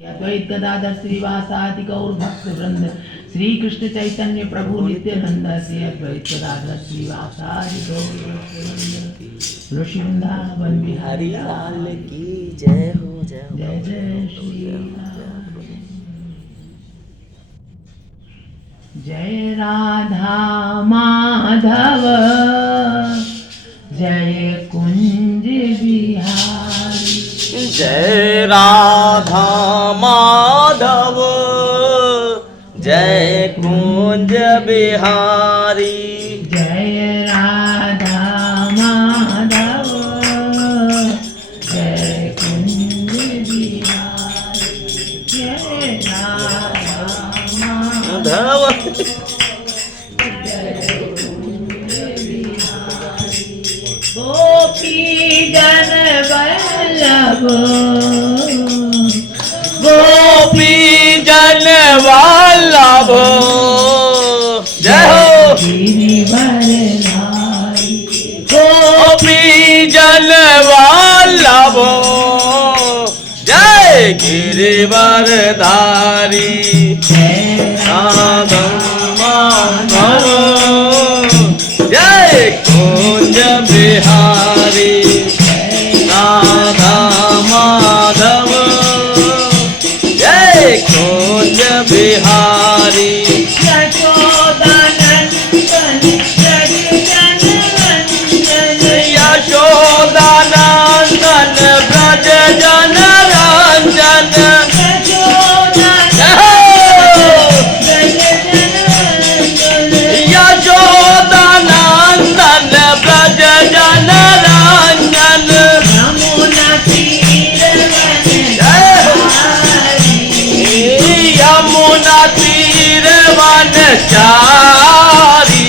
अद्वैत गदाधर श्रीवासादि गौर भक्त वृंद श्री कृष्ण चैतन्य प्रभु नित्यानंद श्री अद्वैत गदाधर श्रीवासादि गौर भक्त वृंद ऋषि वृंदावन बिहारी लाल की जय हो जय जय जय श्री जय राधा माधव जय कुंज बिहारी जय राधा माधव जय कुंज बिहारी जय राधा माधव जय कुंज बिहारी जय राधा माधव गोपी जन वल्लभ गोपी जन वल्लभ जय हो गिरिवर नारी गोपी जन वल्लभ जय गिरिवर धारी राधा माधव जय कुंज बिहारी राधा माधव जय कुंज बिहारी यशोदानंदन ब्रज जन रंजन यशोदानंदन ब्रज जन रंजन यमुना तीर वन चारी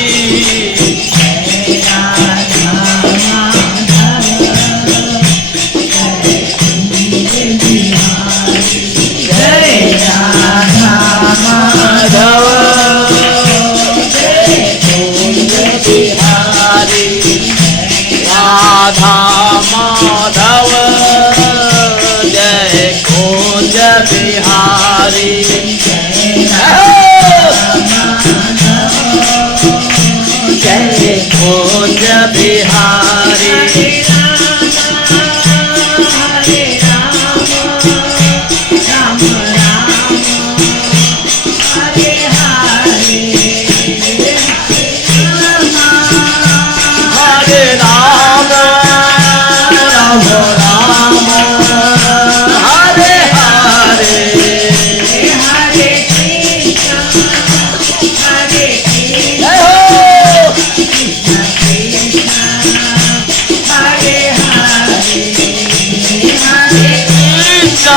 माधव बिहारी राधा माधव जय कुंज बिहारी जय Kunj Bihari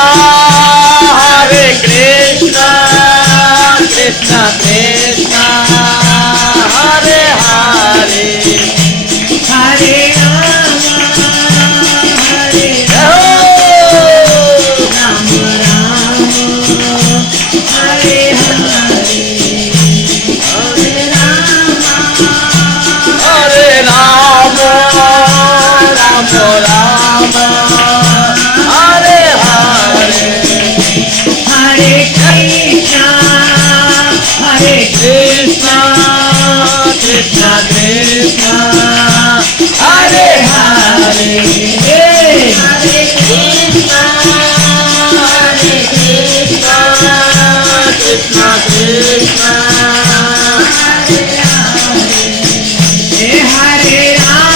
Hare Krishna, Krishna Krishna, Hare Hare, Hare Rama, Hare Rama, Hare Hare, Hare Rama, Hare Rama, Rama Rama, Hare Hare. Hare Krishna, Hare Krishna, Krishna Krishna, Hare Hare, Hare Krishna, Hare Krishna, Krishna Krishna, Hare Hare, Hare Rama,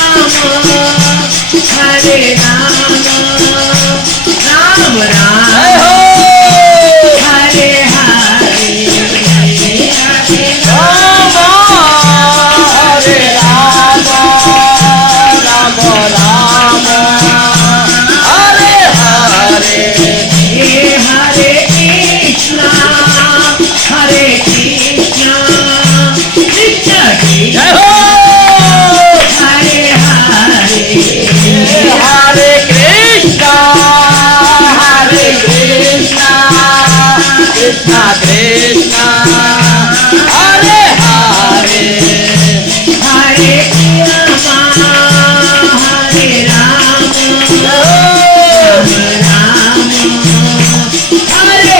Hare Rama, Rama Rama. Krishna Krishna Hare Hare Hare Rama Hare Rama Rama Rama Hare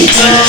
Hare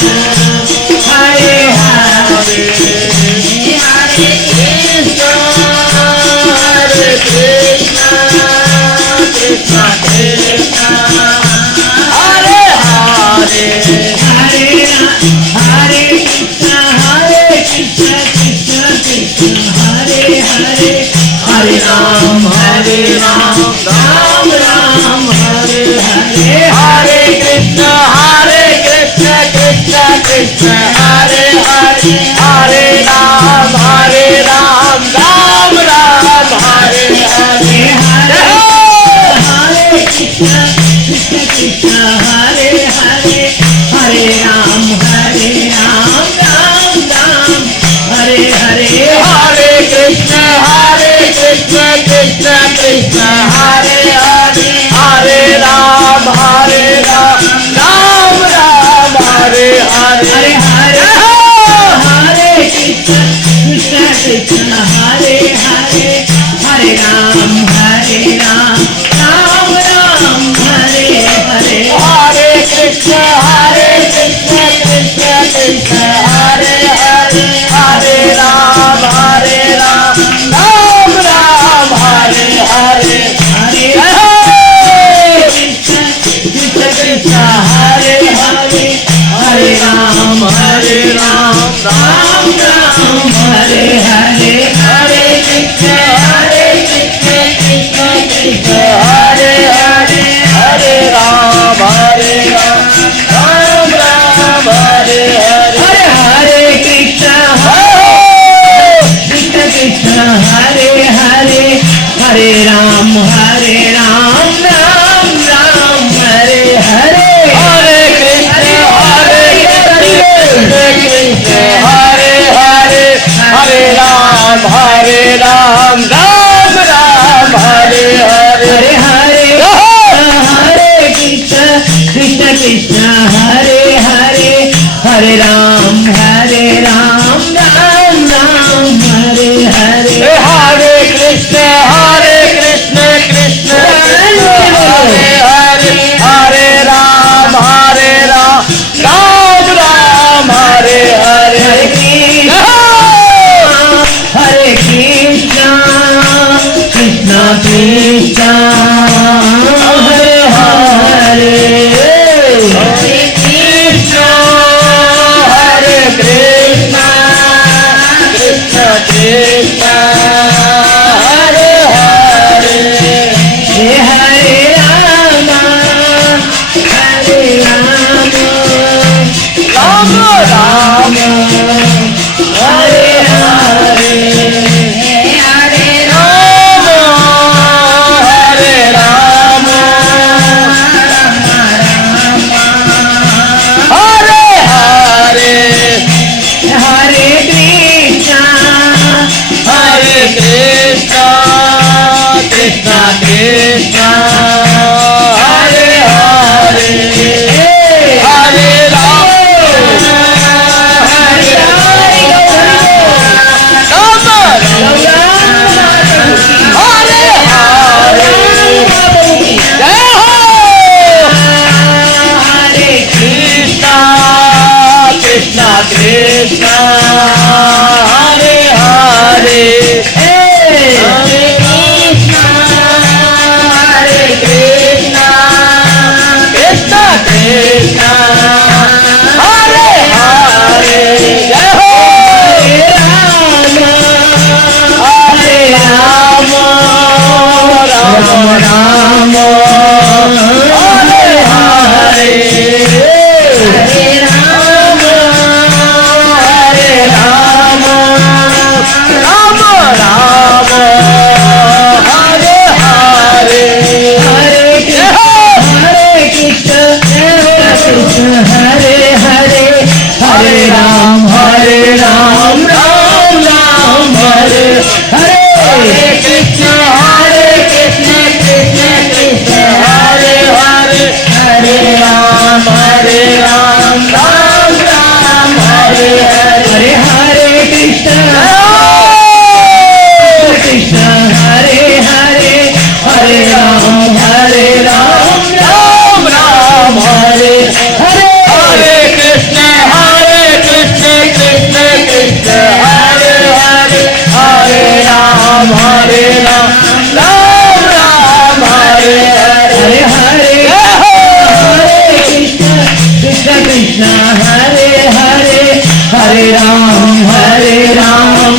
Hare Ram, Ram Ram,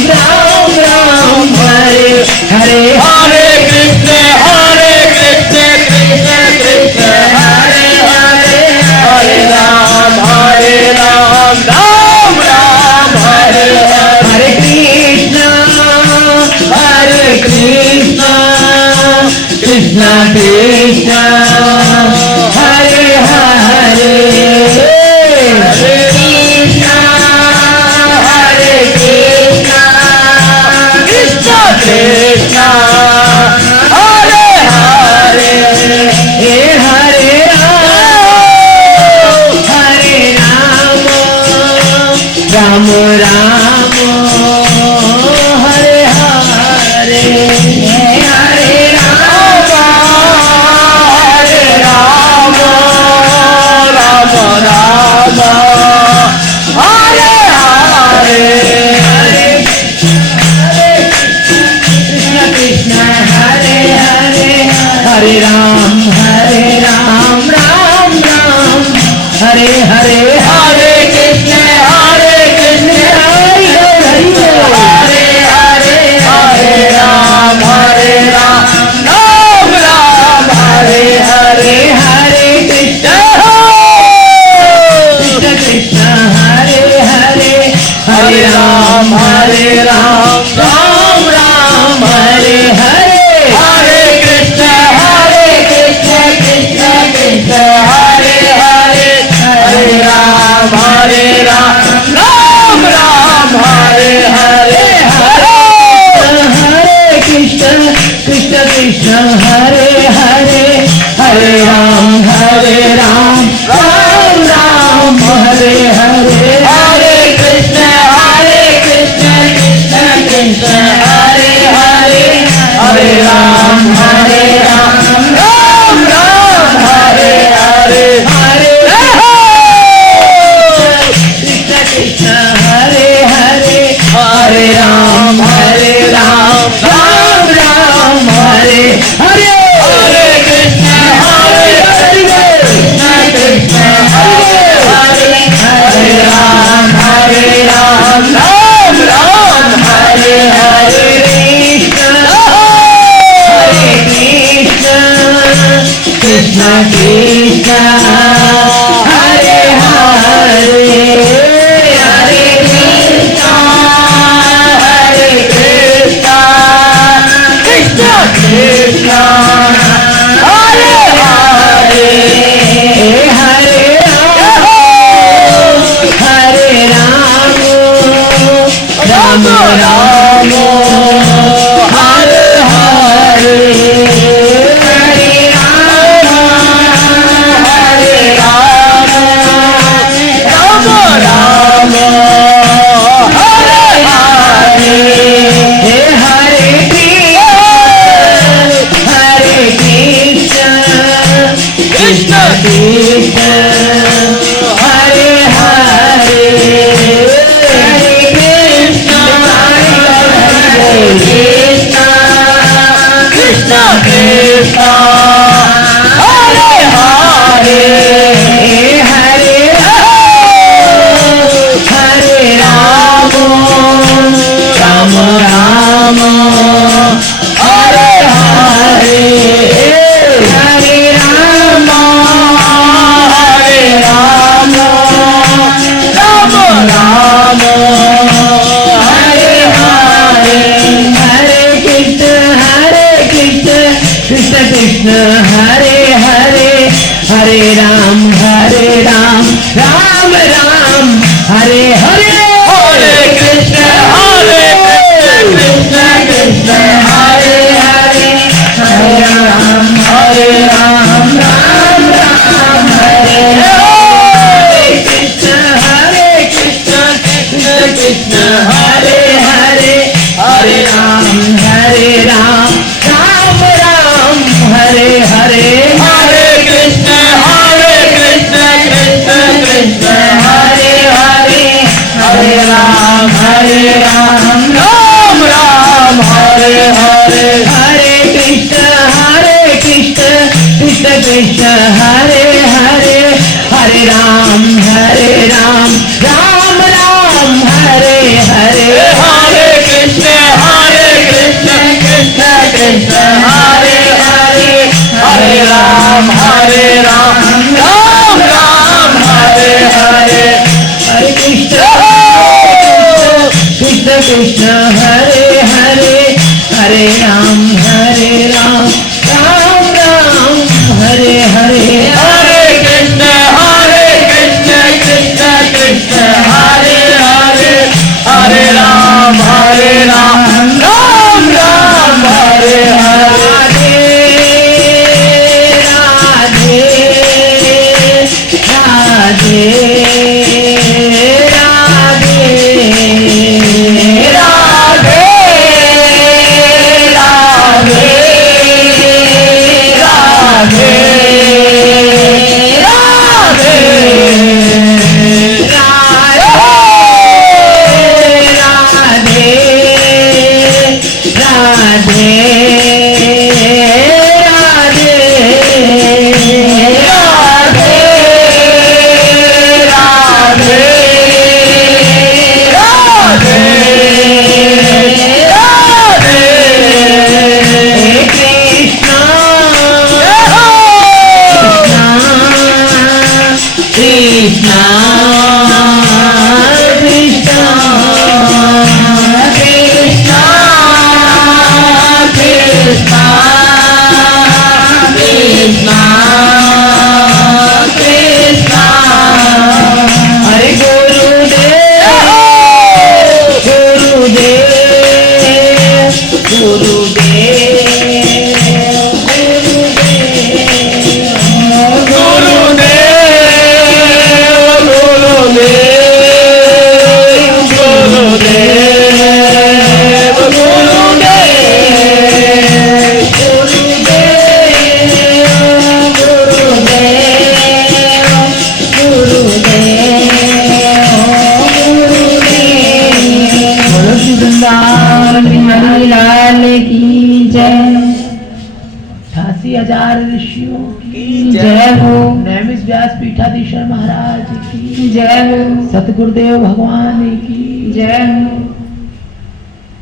ऋषियों की जय हो। नैमिष व्यास पीठाधीश्वर महाराज की जय हो। सतगुरुदेव भगवान की जय हो।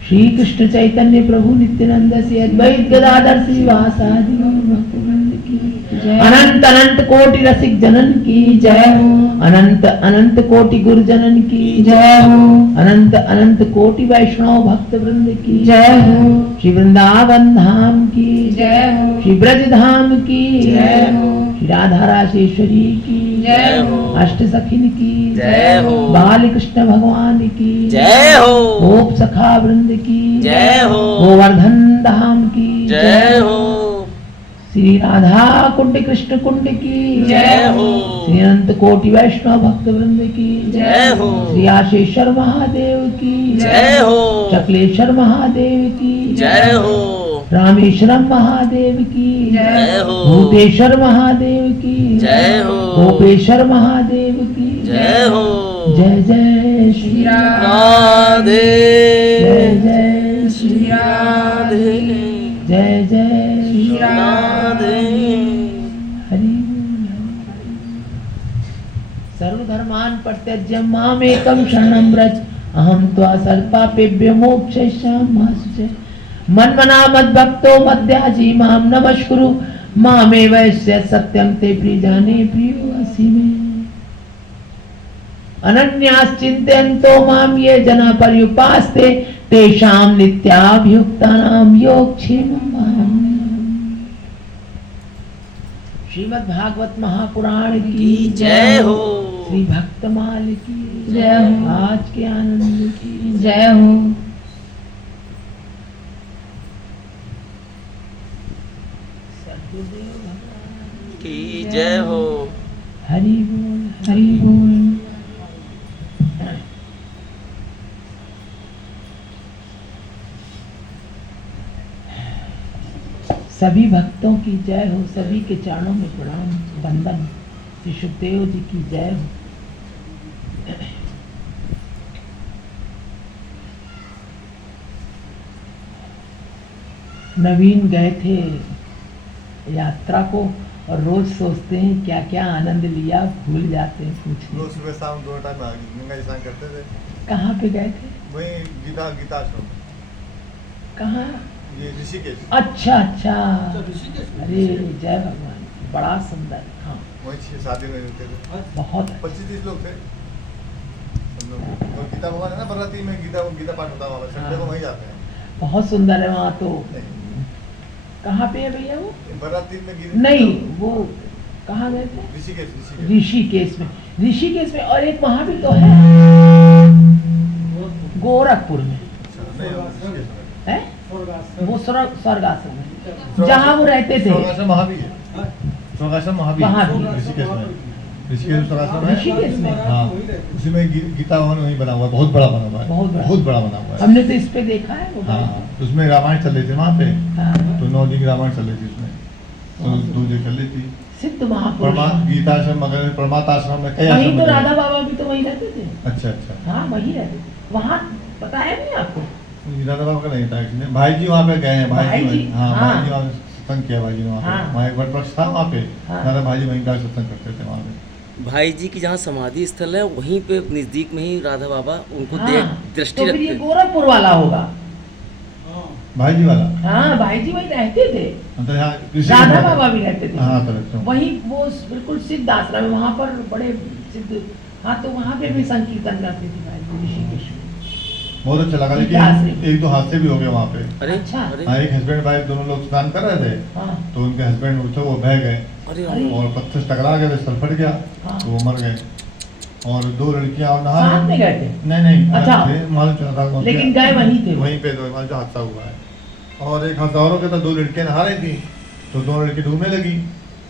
श्री कृष्ण चैतन्य प्रभु नित्यानंद श्री अद्वैत गदाधर श्रीवासादि भक्तवृंद की जय। अनंत अनंत कोटि रसिक जनन की जय हो। अनंत अनंत कोटि गुरुजनन की जय हो। अनंत अनंत कोटि वैष्णव भक्त वृंद की जय हो। श्री वृंदावन धाम की जय हो। श्री ब्रज धाम की जय हो। श्री राधा राजेश्वरी की जय हो। अष्ट सखिन की जय हो। बाल कृष्ण भगवान की जय हो। गोप सखा वृंद की जय हो। गोवर्धन धाम की जय हो। श्री राधा कुंड कृष्ण कुंड की जय हो। श्री अनंत कोटि वैष्णव भक्त वृंद की जय हो। श्री आशेश्वर महादेव की जय हो। चकलेश्वर महादेव की जय हो। रामेश्वरम महादेव की जय हो। भूतेश्वर महादेव की जय हो। गोपेश्वर महादेव की जय हो। जय जय श्री राम राधे। जय जय श्री राधे। जय जय श्री राधे। हरि सर्वधर्मान् परित्यज्य मामेकं शरणं व्रज अहं त्वा सर्वपापेभ्यो मोक्षयिष्यामि मा शुचः मन्मना मद्भक्तो मद्याजी मां नमस्कुरु मामेव सत्यं ते प्रियजाने प्रियो असि मे अनन्याश्चिन्तयन्तो मां ये जना पर्युपास्ते तेषां नित्याभियुक्तानां योगक्षेमं वहाम्यहम्। श्रीमद् भागवत महापुराण की जय हो। श्री भक्तमाल की जय हो। आज के आनंद की जय हो। सद्गुरुदेव भगवान की जय हो। हरि बोल हरि बोल। सभी भक्तों की जय हो। सभी के चरणों में प्रणाम वंदन। श्री सुखदेव जी की जय हो। नवीन गए थे यात्रा को और रोज सोचते हैं क्या क्या आनंद लिया, भूल जाते हैं पूछने। रोज सुबह शाम दोनों टाइम गंगा स्नान करते थे। कहाँ पे गए थे? वही गीता आश्रम। कहाँ? ये ऋषिकेश। अच्छा अच्छा, अरे जय भगवान, बड़ा सुंदर। हाँ वही 6-7 दिन रहते थे। बहुत 25-30 लोग थे हम लोग। और गीता भगवान है ना बराती में गीता पाठ होता है वहाँ, संडे को वहीं जाते हैं। बहुत सुंदर है वहाँ तो। कहाँ पे है भैया वो? बराती में नहीं, वो कहाँ गए थे? ऋषिकेश। ऋषिकेश में। ऋषिकेश में और एक वहाँ भी तो है गोरखपुर में है वो स्वर्ग आश्रम है जहाँ वो रहते थे। स्वर्गाश्रम वहाँ भी है। स्वर्गाश्रम वहाँ भी वहाँ है। भी। ऋषिकेश में स्वर्गाश्रम है। ऋषिकेश में हाँ, उसी में गीता भवन वहीं बना हुआ है। बहुत बड़ा बना हुआ है। बहुत बड़ा बना हुआ है। हमने तो इस पे देखा है वो। हाँ, उसमें रामायण चल रही थी वहाँ पे। हाँ। तो 9 दिन की रामायण चल रही थी उसमें। तो 2 दिन चल रही थी। सिद्ध महापुरुष गीता आश्रम मगर परमात्मा आश्रम में कई वहीं आश्रम तो बने हैं। राधा बाबा भी तो वहीं रहते थे। अच्छा अच्छा। हाँ वहीं रहते थे। वहाँ पता है नहीं आपको? राधा बाबा का नहीं था एक्चुअली। भाई जी वहाँ पे गए हैं। भाई जी, हाँ हाँ। भाई जी वहाँ सत्संग किया भाई जी ने वहाँ पे। हाँ। वहाँ एक वटवृक्ष था वहाँ पे। हाँ। दादा भाई जी वहीं का सत्संग करते थे वहाँ पे। भाई जी की जहाँ समाधि स्थल है वहीं पे नजदीक में ही राधा बाबा उनको हाँ, दृष्टि तो फिर ये रखते। गोरखपुर वाला होगा। भाई जी वाला। हाँ भाई जी वहीं रहते थे। मतलब यहाँ ऋषि राधा बाबा भी रहते थे। हाँ करेक्ट। वहीं वो बिल्कुल सिद्ध आश्रम है वहाँ पर बड़े सिद्ध। हाँ तो वहाँ पे भी संकीर्तन करते थे भाई जी ऋषिकेश में। बहुत अच्छा लगा। इतिहास लेकिन 1-2 हादसे भी हो गए वहाँ पे। अरे अच्छा। अरे हाँ, एक हस्बैंड वाइफ दोनों लोग स्नान कर रहे थे। हाँ तो उनके हस्बैंड थे वो बह गए अरे अरे। और पत्थर से टकरा गए, सर फट गया। हाँ। तो वो मर गए। और 2 लड़कियां और नहा साथ में गए थे? नहीं अच्छा। मालूम चला था लेकिन गए वहीं थे वो। वहीं पे तो जो हादसा हुआ है। और एक हादसा और हो गया था। 2 लड़कियां नहा रही थी तो 2 लड़की डूबने लगी।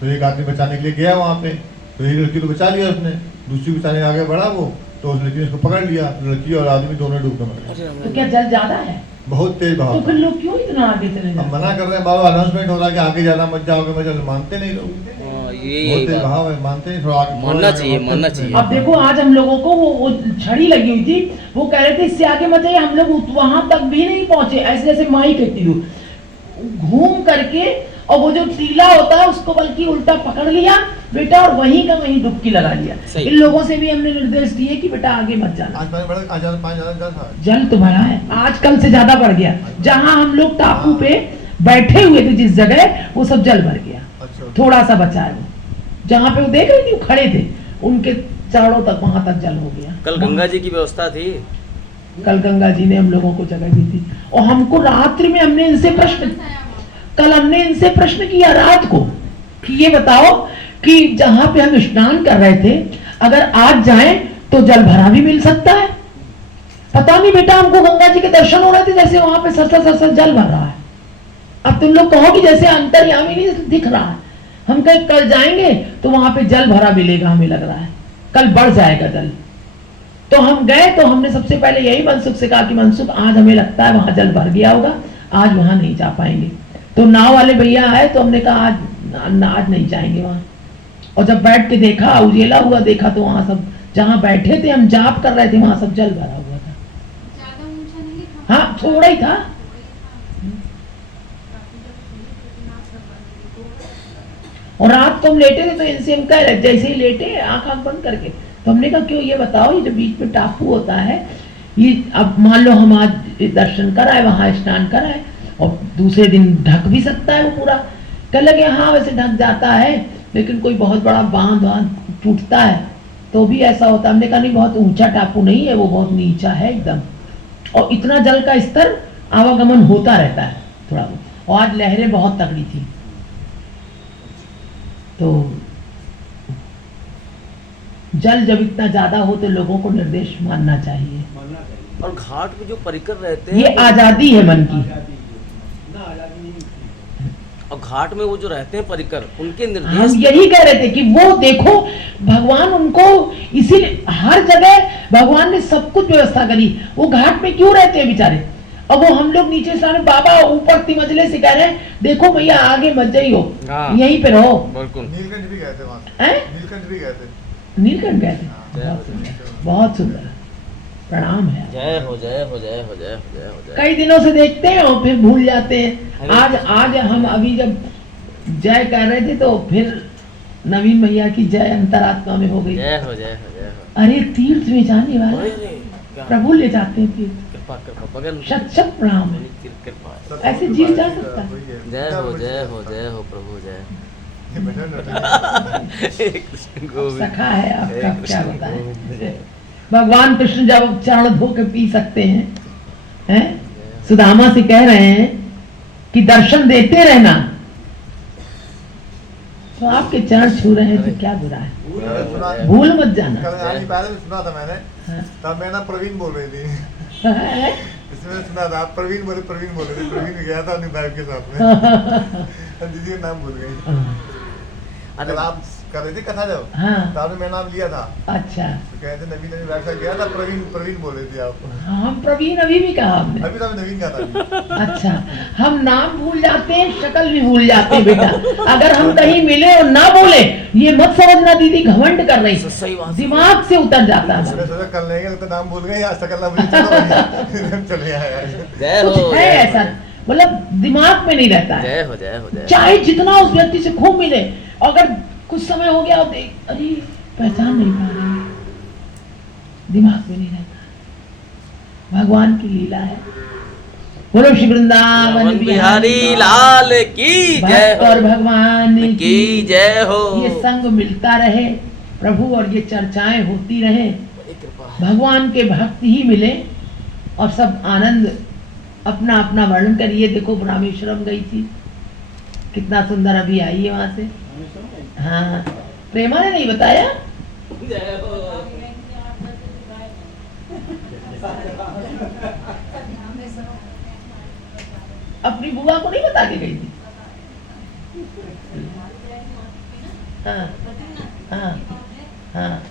तो एक आदमी बचाने के लिए गया वहाँ पे। तो एक लड़की को बचा लिया उसने, दूसरी बचाने आगे बढ़ा वो, तो उस लड़की ने उसको पकड़ लिया। लड़की और आदमी दोनों डूब के मर गए। अरे तो क्या जल ज्यादा है? बहुत तेज बहाव तो था। फिर लोग क्यों इतना आगे चले हम जाते मना हैं? कर रहे हैं, बाबा अनाउंसमेंट हो रहा है कि आगे ज्यादा मत जाओगे, मत मानते नहीं लोग। हाँ, बहुत यही तेज बात। बहाव है, मानते नहीं। थोड़ा आगे मानना चाहिए, मानना चाहिए। अब देखो आज हम लोगों को वो छड़ी लगी हुई थी। वो कह रहे थे इससे आगे मत जाइए। हम लोग वहां तक भी नहीं पहुंचे। ऐसे जैसे माई कहती हूँ घूम करके और वो जो टीला होता है उसको बल्कि उल्टा पकड़ लिया बेटा और वहीं का वहीं डुबकी लगा लिया। सही। इन लोगों से भी हमने निर्देश दिए कि बेटा आगे मत जाना। आज पानी बढ़ा, आज 5 ज्यादा जल था। जल तो भरा है, आजकल से ज्यादा बढ़ गया। जहां हम लोग टापू पे बैठे हुए थे जिस जगह, वो सब जल भर गया। अच्छा। थोड़ा सा बचा है वो, जहाँ पे वो देख रही थी वो खड़े थे, उनके चारों तक वहां तक जल हो गया। कल गंगा जी की व्यवस्था थी। कल गंगा जी ने हम लोगों को जगह दी थी और हमको रात्रि में हमने इनसे प्रश्न, कल हमने इनसे प्रश्न किया रात को कि ये बताओ कि जहां पे हम स्नान कर रहे थे अगर आज जाएं तो जल भरा भी मिल सकता है। पता नहीं बेटा, हमको गंगा जी के दर्शन हो रहे थे जैसे वहां पे सरसर सरसर जल भर रहा है। अब तुम लोग कहो कि जैसे अंतर्यामी नहीं दिख रहा है। हम कहीं कल जाएंगे तो वहां पे जल भरा मिलेगा, हमें लग रहा है कल बढ़ जाएगा जल। तो हम गए तो हमने सबसे पहले यही मनसुख से कहा कि मनसुख आज हमें लगता है वहां जल भर गया होगा, आज वहां नहीं जा पाएंगे। तो नाव वाले भैया आए तो हमने कहा आज नहीं जाएंगे वहां। और जब बैठ के देखा, उजेला हुआ देखा, तो वहां सब जहां बैठे थे हम जाप कर रहे थे वहां सब जल भरा हुआ था। ज्यादा ऊंचा नहीं था। हाँ थोड़ा ही था। और रात को हम लेटे थे तो इनसे हम कह रहे जैसे ही लेटे आंख बंद करके, तो हमने कहा क्यों, ये बताओ ये जो बीच में टापू होता है ये, अब मान लो हम आज दर्शन कराए, वहां स्नान कराए और दूसरे दिन ढक भी सकता है वो पूरा। कह लगे हाँ वैसे ढक जाता है, लेकिन कोई बहुत बड़ा बांध टूटता है तो भी ऐसा होता है। हमने कहा नहीं, बहुत ऊंचा टापू नहीं है वो, बहुत नीचा है एकदम, और इतना जल का स्तर आवागमन होता रहता है थोड़ा बहुत। और आज लहरें बहुत तगड़ी थी, तो जल जब इतना ज्यादा हो तो लोगों को निर्देश मानना चाहिए। और घाट पे जो परिकर रहते हैं ये आजादी है मन की। और घाट में वो जो रहते हैं परिकर, उनके हम निर्देश यही कह रहे थे कि वो देखो भगवान उनको इसीलिए हर जगह भगवान ने सब कुछ व्यवस्था करी। वो घाट में क्यों रहते हैं बेचारे? अब वो हम लोग नीचे से बाबा ऊपर तिमंजले से कह रहे हैं देखो भैया आगे मत जाइयो, हाँ। यहीं पे रहो। बिल्कुल। नीलकंठ भी गए थे वहाँ से। हैं? नीलकंठ भी गए थे। नीलकंठ गए थे, बहुत सुंदर, बहुत सुंदर। प्रणाम है। जय हो जय हो जय हो जय हो जय हो जय। कई दिनों से देखते हैं और फिर भूल जाते हैं। आज हम अभी जब जय कर रहे थे तो फिर नवीन भैया की जय अंतरात्मा में हो गई। जय हो जय हो जय हो। अरे तीर्थ में जाने वाला अरे क्या प्रभु ले जाते हैं तीर्थ। कृपा कृपा बगल शत शत प्रणाम है। कृपा। ऐसे जीव जा सकता है। जय हो जय हो जय हो प्रभु जय। ये भजन रटने कृष्ण गोविंद। सखा है आपका, हे क्या कृष्ण बताएं। गोविंद। भगवान कृष्ण जब चरण धो के पी सकते हैं, सुदामा से कह रहे हैं कि दर्शन देते रहना, तो आपके चरण छू रहे हैं तो क्या बुरा है, सुना। भूल मत जाना। कल आने पहले भी सुना था मैंने, हाँ। तब मैं ना प्रवीण बोल रही थी। है? इसमें सुना था आप प्रवीण बोले थे। प्रवीण गया था अपनी वाइफ के साथ में। दीदी का नाम भूल गई। कल आप कर रहे थे कथा जब, हाँ। तो आपने मेरा नाम लिया था, अच्छा, तो कहते नवीन वाइफ से गया था, प्रवीण बोल रही थी आप। हाँ प्रवीण अभी भी कहा हमने। अभी तो मैं नवीन का था। अच्छा, हम नाम भूल जाते हैं, शक्ल भी भूल जाते हैं बेटा। अगर हम कहीं मिले और ना बोले, ये मत समझना दीदी घमंड कर रही, सही बात। दिमाग से उतर जाता है। मैं सोचा कल नहीं गया तो नाम भूल गए, आज तक नाम भूल चलो चले आए। जय हो कुछ है ऐसा, मतलब दिमाग में नहीं रहता है। जय हो जय हो जय। चाहे जितना उस व्यक्ति से खूब मिले, अगर कुछ समय हो गया और देख अरे पहचान नहीं पा रहे, दिमाग में नहीं रहता। भगवान की लीला है। बोलो श्री वृंदावन बिहारी लाल की जय भक्त और भगवान की जय हो। ये संग मिलता रहे प्रभु, और ये चर्चाएं होती रहे, भगवान के भक्त ही मिले और सब आनंद अपना अपना वर्णन करिए। देखो रामेश्वरम गई थी, कितना सुंदर, अभी आई है वहां से। हाँ, प्रेमा ने नहीं बताया। अपनी बुआ को नहीं बता के गई थी। हाँ हाँ हाँ,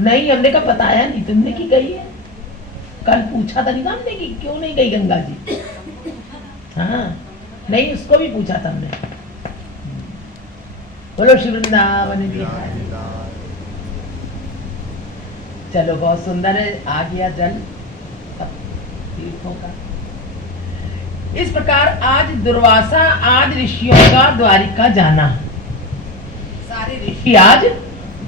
नहीं हमने कहा बताया नहीं तुमने कि गई है। कल पूछा था नहीं था हमने कि क्यों नहीं गई गंगा जी। हाँ नहीं, उसको भी पूछा था हमने। बोलो श्री वृंदावन बिहारी। चलो बहुत सुंदर है, आ गया जल तीर्थों का। इस प्रकार आज दुर्वासा आज ऋषियों का द्वारिका जाना, सारे ऋषि आज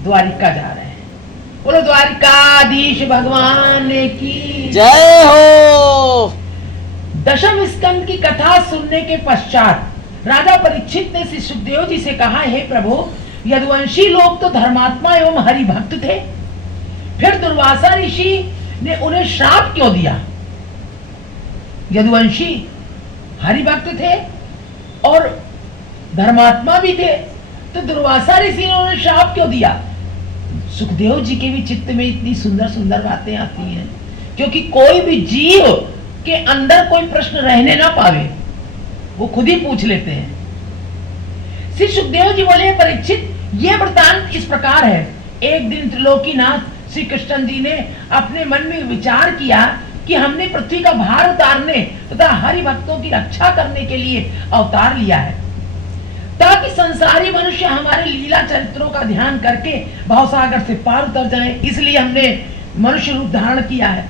द्वारिका जा रहे हैं। बोलो द्वारिकाधीश भगवान की जय हो। दशम स्कंद की कथा सुनने के पश्चात राजा परीक्षित ने श्री सुखदेव जी से कहा, हे प्रभु, यदुवंशी लोग तो धर्मात्मा एवं हरिभक्त थे, फिर दुर्वासा ऋषि ने उन्हें श्राप क्यों दिया? यदुवंशी हरिभक्त थे और धर्मात्मा भी थे, तो दुर्वासा ऋषि ने उन्हें श्राप क्यों दिया? सुखदेव जी के भी चित्त में इतनी सुंदर सुंदर बातें आती हैं, क्योंकि कोई भी जीव के अंदर कोई प्रश्न रहने ना पावे, वो खुद ही पूछ लेते हैं। श्री सुखदेव जी बोले, परीक्षित, ये वृतांत इस प्रकार है। एक दिन त्रिलोकीनाथ श्री कृष्ण जी ने अपने मन में विचार किया कि हमने पृथ्वी का भार उतारने तथा हरि भक्तों की रक्षा करने के लिए अवतार लिया है, ताकि संसारी मनुष्य हमारे लीला चरित्रों का ध्यान करके भवसागर से पार उतर जाएं। इसलिए हमने मनुष्य रूप धारण किया है।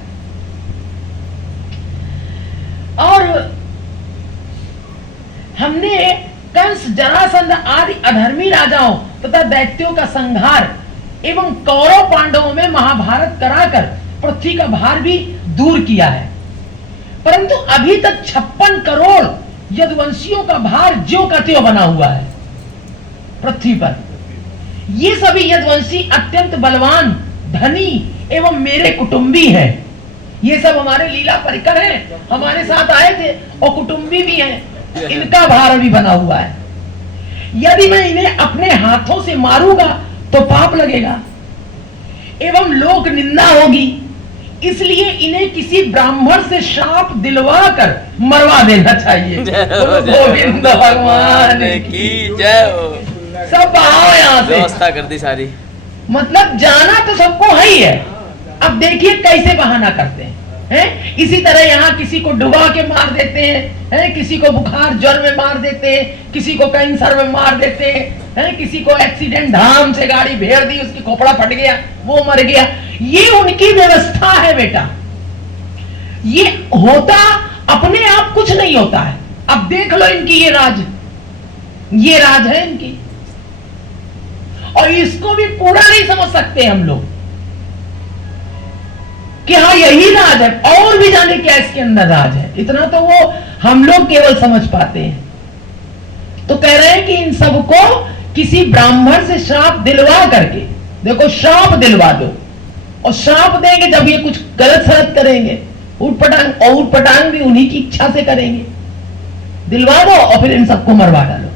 और हमने कंस, जरासंध आदि अधर्मी राजाओं तथा दैत्यों का संहार एवं कौरव पांडवों में महाभारत कराकर पृथ्वी का भार भी दूर किया है, परंतु अभी तक 56 करोड़ यदुवंशियों का भार ज्यों का त्यों बना हुआ है पृथ्वी पर। ये सभी यदुवंशी अत्यंत बलवान, धनी एवं मेरे कुटुंबी हैं। ये सब हमारे लीला परिकर हैं, हमारे साथ आए थे और कुटुंबी भी हैं। इनका भार भी बना हुआ है। यदि मैं इन्हें अपने हाथों से मारूंगा तो पाप लगेगा एवं लोक निंदा होगी, इसलिए इन्हें किसी ब्राह्मण से श्राप दिलवा कर मरवा देना चाहिए। गोविंद भगवान की जय हो। सब आओ यहाँ से। व्यवस्था कर दी सारी। मतलब जाना तो सबको है ही है। अब देखिए कैसे बहाना करते हैं। इसी तरह यहाँ किसी को डुबा के मार देते हैं, किसी को बुखार ज्वर में मार देते हैं, किसी को कैंसर में मार देते हैं, किसी को एक्सीडेंट धाम से गाड़ी भेड़ दी, उसकी खोपड़ा फट गया, वो मर गया। ये उनकी व्यवस्था है बेटा। ये होता अपने आप कुछ नहीं होता है। अब देख लो इनकी ये राज है इनकी, और इसको भी पूरा नहीं समझ सकते हम लोग कि हाँ यही राज है, और भी जाने क्या इसके अंदर राज है। इतना तो वो हम लोग केवल समझ पाते हैं। तो कह रहे हैं कि इन सबको किसी ब्राह्मण से श्राप दिलवा करके, देखो श्राप दिलवा दो, और श्राप देंगे जब ये कुछ गलत सलत करेंगे, ऊट पटांग भी उन्हीं की इच्छा से करेंगे, दिलवा दो और फिर इन सबको मरवा डालो।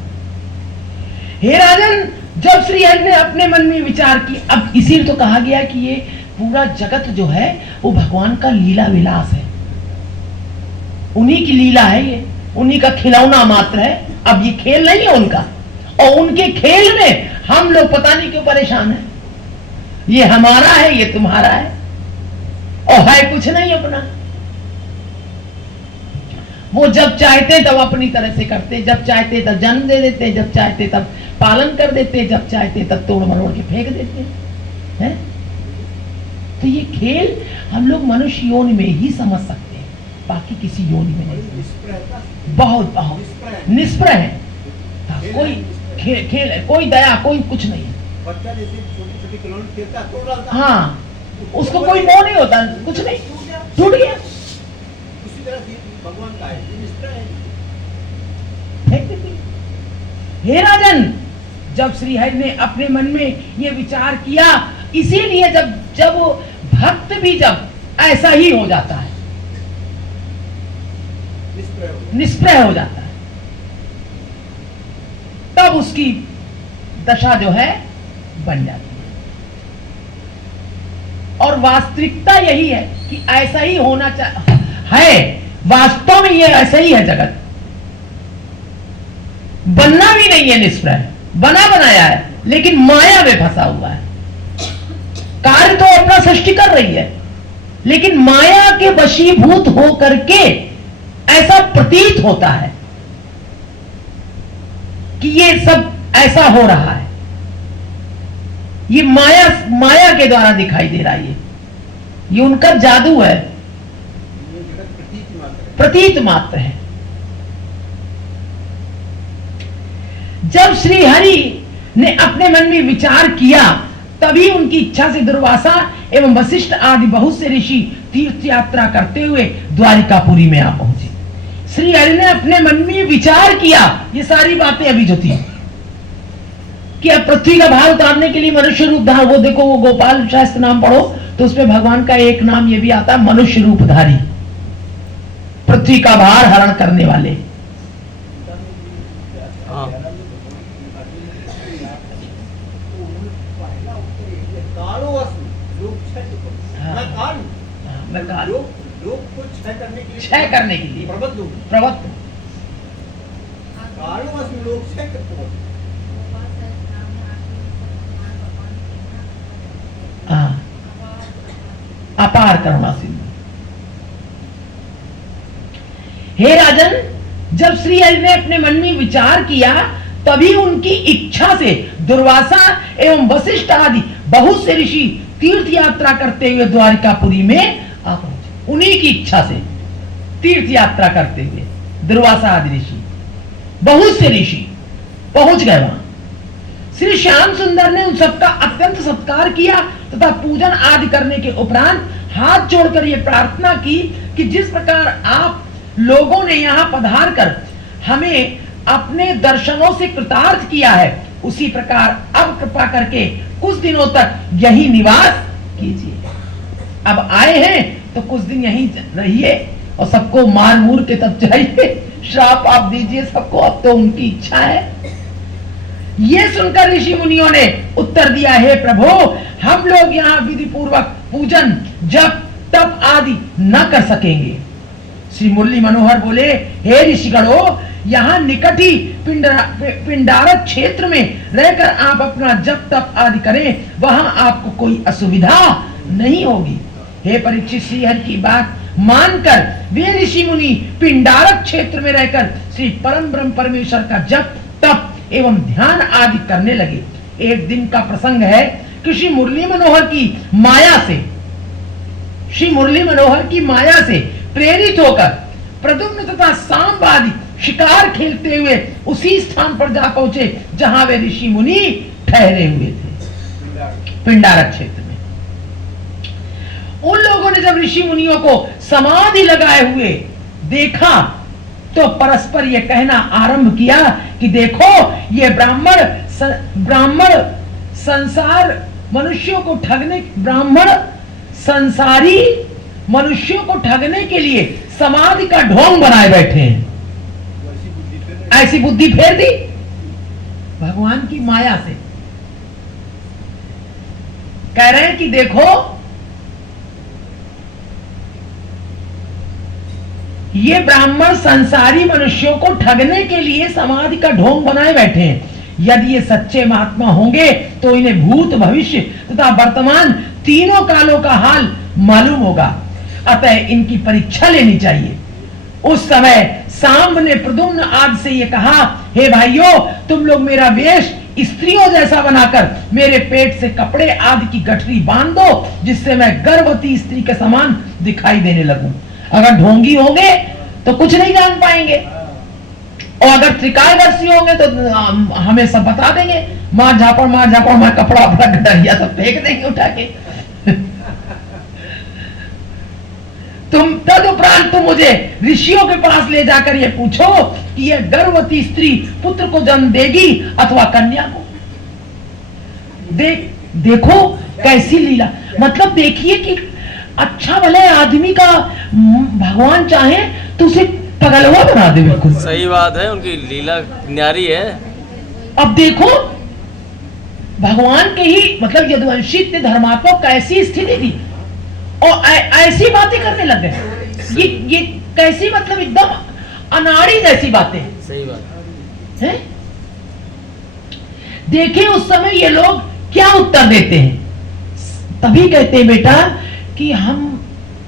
हे राजन, जब श्री हरि ने अपने मन में विचार की, अब इसी तो कहा गया कि ये पूरा जगत जो है वो भगवान का लीला विलास है, उन्हीं की लीला है, ये उन्हीं का खिलौना मात्र है। अब ये खेल नहीं है उनका, और उनके खेल में हम लोग पता नहीं क्यों परेशान है। ये हमारा है, ये तुम्हारा है, और है कुछ नहीं अपना। वो जब चाहते तब अपनी तरह से करते, जब चाहते तब जन्म दे देते, जब चाहते तब पालन कर देते, जब चाहते तब तोड़ मरोड़ के फेंक देते हैं। तो ये खेल हम लोग मनुष्य योनि में ही समझ सकते हैं, बाकी किसी योनि में नहीं। बहुत बहुत निष्प्रह है, कोई खेल है, कोई दया, कोई कुछ नहीं है। बच्चा जैसे छोटी-छोटी खिलौने खेलता है, तोड़ डालता है। हाँ, उसको कोई मोह नहीं होता, कुछ नहीं, टूट गया। उसी तरह से भगवान का है, निष्प्रह है। फेंक देते हैं। हे राजन, जब श्री हरि ने अपने मन में ये विचार किया, इसीलिए जब भक्त भी जब ऐसा ही हो जाता है, निष्प्रह हो जाता है, तब उसकी दशा जो है बन जाती है। और वास्तविकता यही है कि ऐसा ही होना है। वास्तव में ये ऐसा ही है जगत, बनना भी नहीं है निष्प्रह, बना बनाया है, लेकिन माया में फंसा हुआ है। कार्य तो अपना सृष्टि कर रही है, लेकिन माया के वशीभूत हो करके ऐसा प्रतीत होता है कि ये सब ऐसा हो रहा है। ये माया के द्वारा दिखाई दे रहा है। ये उनका जादू है, प्रतीत मात्र है। जब श्री हरि ने अपने मन में विचार किया, तभी उनकी इच्छा से दुर्वासा एवं वशिष्ठ आदि बहुत से ऋषि तीर्थ यात्रा करते हुए द्वारिकापुरी में आ पहुंचे। श्री हरि ने अपने मन में विचार किया, ये सारी बातें अभी जो थी कि अब पृथ्वी का भार उतारने के लिए मनुष्य रूप धारण, वो देखो वो गोपाल शास्त्र नाम पढ़ो तो उसमें भगवान का एक नाम ये भी आता है, मनुष्य रूपधारी, पृथ्वी का भार हरण करने वाले। हाँ। क्षय करने के लिए प्रवत्त अपार करुणा सिंधु। हे राजन, जब श्री हरि ने अपने मन में विचार किया, तभी उनकी इच्छा से दुर्वासा एवं वशिष्ठ आदि बहुत से ऋषि तीर्थ यात्रा करते हुए द्वारिकापुरी में आ पहुंचे। उन्हीं की इच्छा से तीर्थ यात्रा करते हुए दुर्वासा आदि ऋषि, बहुत से ऋषि पहुंच गए वहां। श्री श्याम सुंदर ने उन सबका अत्यंत सत्कार किया तथा पूजन आदि करने के उपरांत हाथ जोड़कर यह प्रार्थना की कि जिस प्रकार आप लोगों ने यहाँ पधार कर हमें अपने दर्शनों से कृतार्थ किया है, उसी प्रकार अब कृपा करके कुछ दिनों तक यही निवास कीजिए। अब आए हैं तो कुछ दिन यहीं रहिए और सबको मार मूर के तब जाइए, श्राप आप दीजिए सबको, अब तो उनकी इच्छा है। ये सुनकर ऋषि मुनियों ने उत्तर दिया, हे प्रभु, हम लोग यहाँ विधि पूर्वक पूजन जप तप आदि न कर सकेंगे। श्री मुरली मनोहर बोले, हे ऋषिगणों, यहाँ निकट ही पिंडारक क्षेत्र में रहकर आप अपना जप तप आदि करें, वहां आपको कोई असुविधा नहीं होगी। हे परीक्षित, श्री हरि की बात मानकर वे ऋषि मुनि पिंडारक क्षेत्र में रहकर श्री परम ब्रह्म परमेश्वर का जप तप एवं ध्यान आदि करने लगे। एक दिन का प्रसंग है कि श्री मुरली मनोहर की माया से प्रेरित होकर प्रद्युम्न तथा सांब आदि शिकार खेलते हुए उसी स्थान पर जा पहुंचे जहां वे ऋषि मुनि ठहरे हुए थे, पिंडारक क्षेत्र में। उन लोगों ने जब ऋषि मुनियों को समाधि लगाए हुए देखा तो परस्पर ये कहना आरंभ किया कि देखो, ये ब्राह्मण संसार मनुष्यों को ठगने, ब्राह्मण संसारी मनुष्यों को ठगने के लिए समाधि का ढोंग बनाए बैठे हैं। ऐसी बुद्धि फेर दी भगवान की माया से। कह रहे हैं कि देखो, ये ब्राह्मण संसारी मनुष्यों को ठगने के लिए समाधि का ढोंग बनाए बैठे हैं। यदि ये सच्चे महात्मा होंगे तो इन्हें भूत भविष्य तथा वर्तमान तीनों कालों का हाल मालूम होगा, अतः इनकी परीक्षा लेनी चाहिए। उस समय सांब ने प्रद्युम्न आदि से ये कहा, हे भाइयों, तुम लोग मेरा वेश स्त्रियों जैसा बनाकर मेरे पेट से कपड़े आदि की गठरी बांध दो, जिससे मैं गर्भवती स्त्री के समान दिखाई देने लगूं। अगर ढोंगी होंगे तो कुछ नहीं जान पाएंगे, और अगर त्रिकालदर्शी होंगे तो हमें सब बता देंगे। मार झापड़ मैं कपड़ा अपना गठरिया सब फेंक देंगे उठा के। तुम तदुपरांत तुम मुझे ऋषियों के पास ले जाकर ये पूछो कि यह गर्भवती स्त्री पुत्र को जन्म देगी अथवा कन्या को। देखो कैसी लीला, मतलब देखिए कि अच्छा भले आदमी का भगवान चाहे तो उसे पगलवा बना दे। बिल्कुल सही बात है, उनकी लीला न्यारी है। अब देखो भगवान के ही मतलब यदुवंशी धर्मात्मा कैसी स्थिति थी और ऐसी बातें करने लग गए। ये कैसी मतलब एकदम अनाड़ी जैसी बातें। सही बात है। देखिए उस समय ये लोग क्या उत्तर देते हैं। तभी कहते हैं बेटा कि हम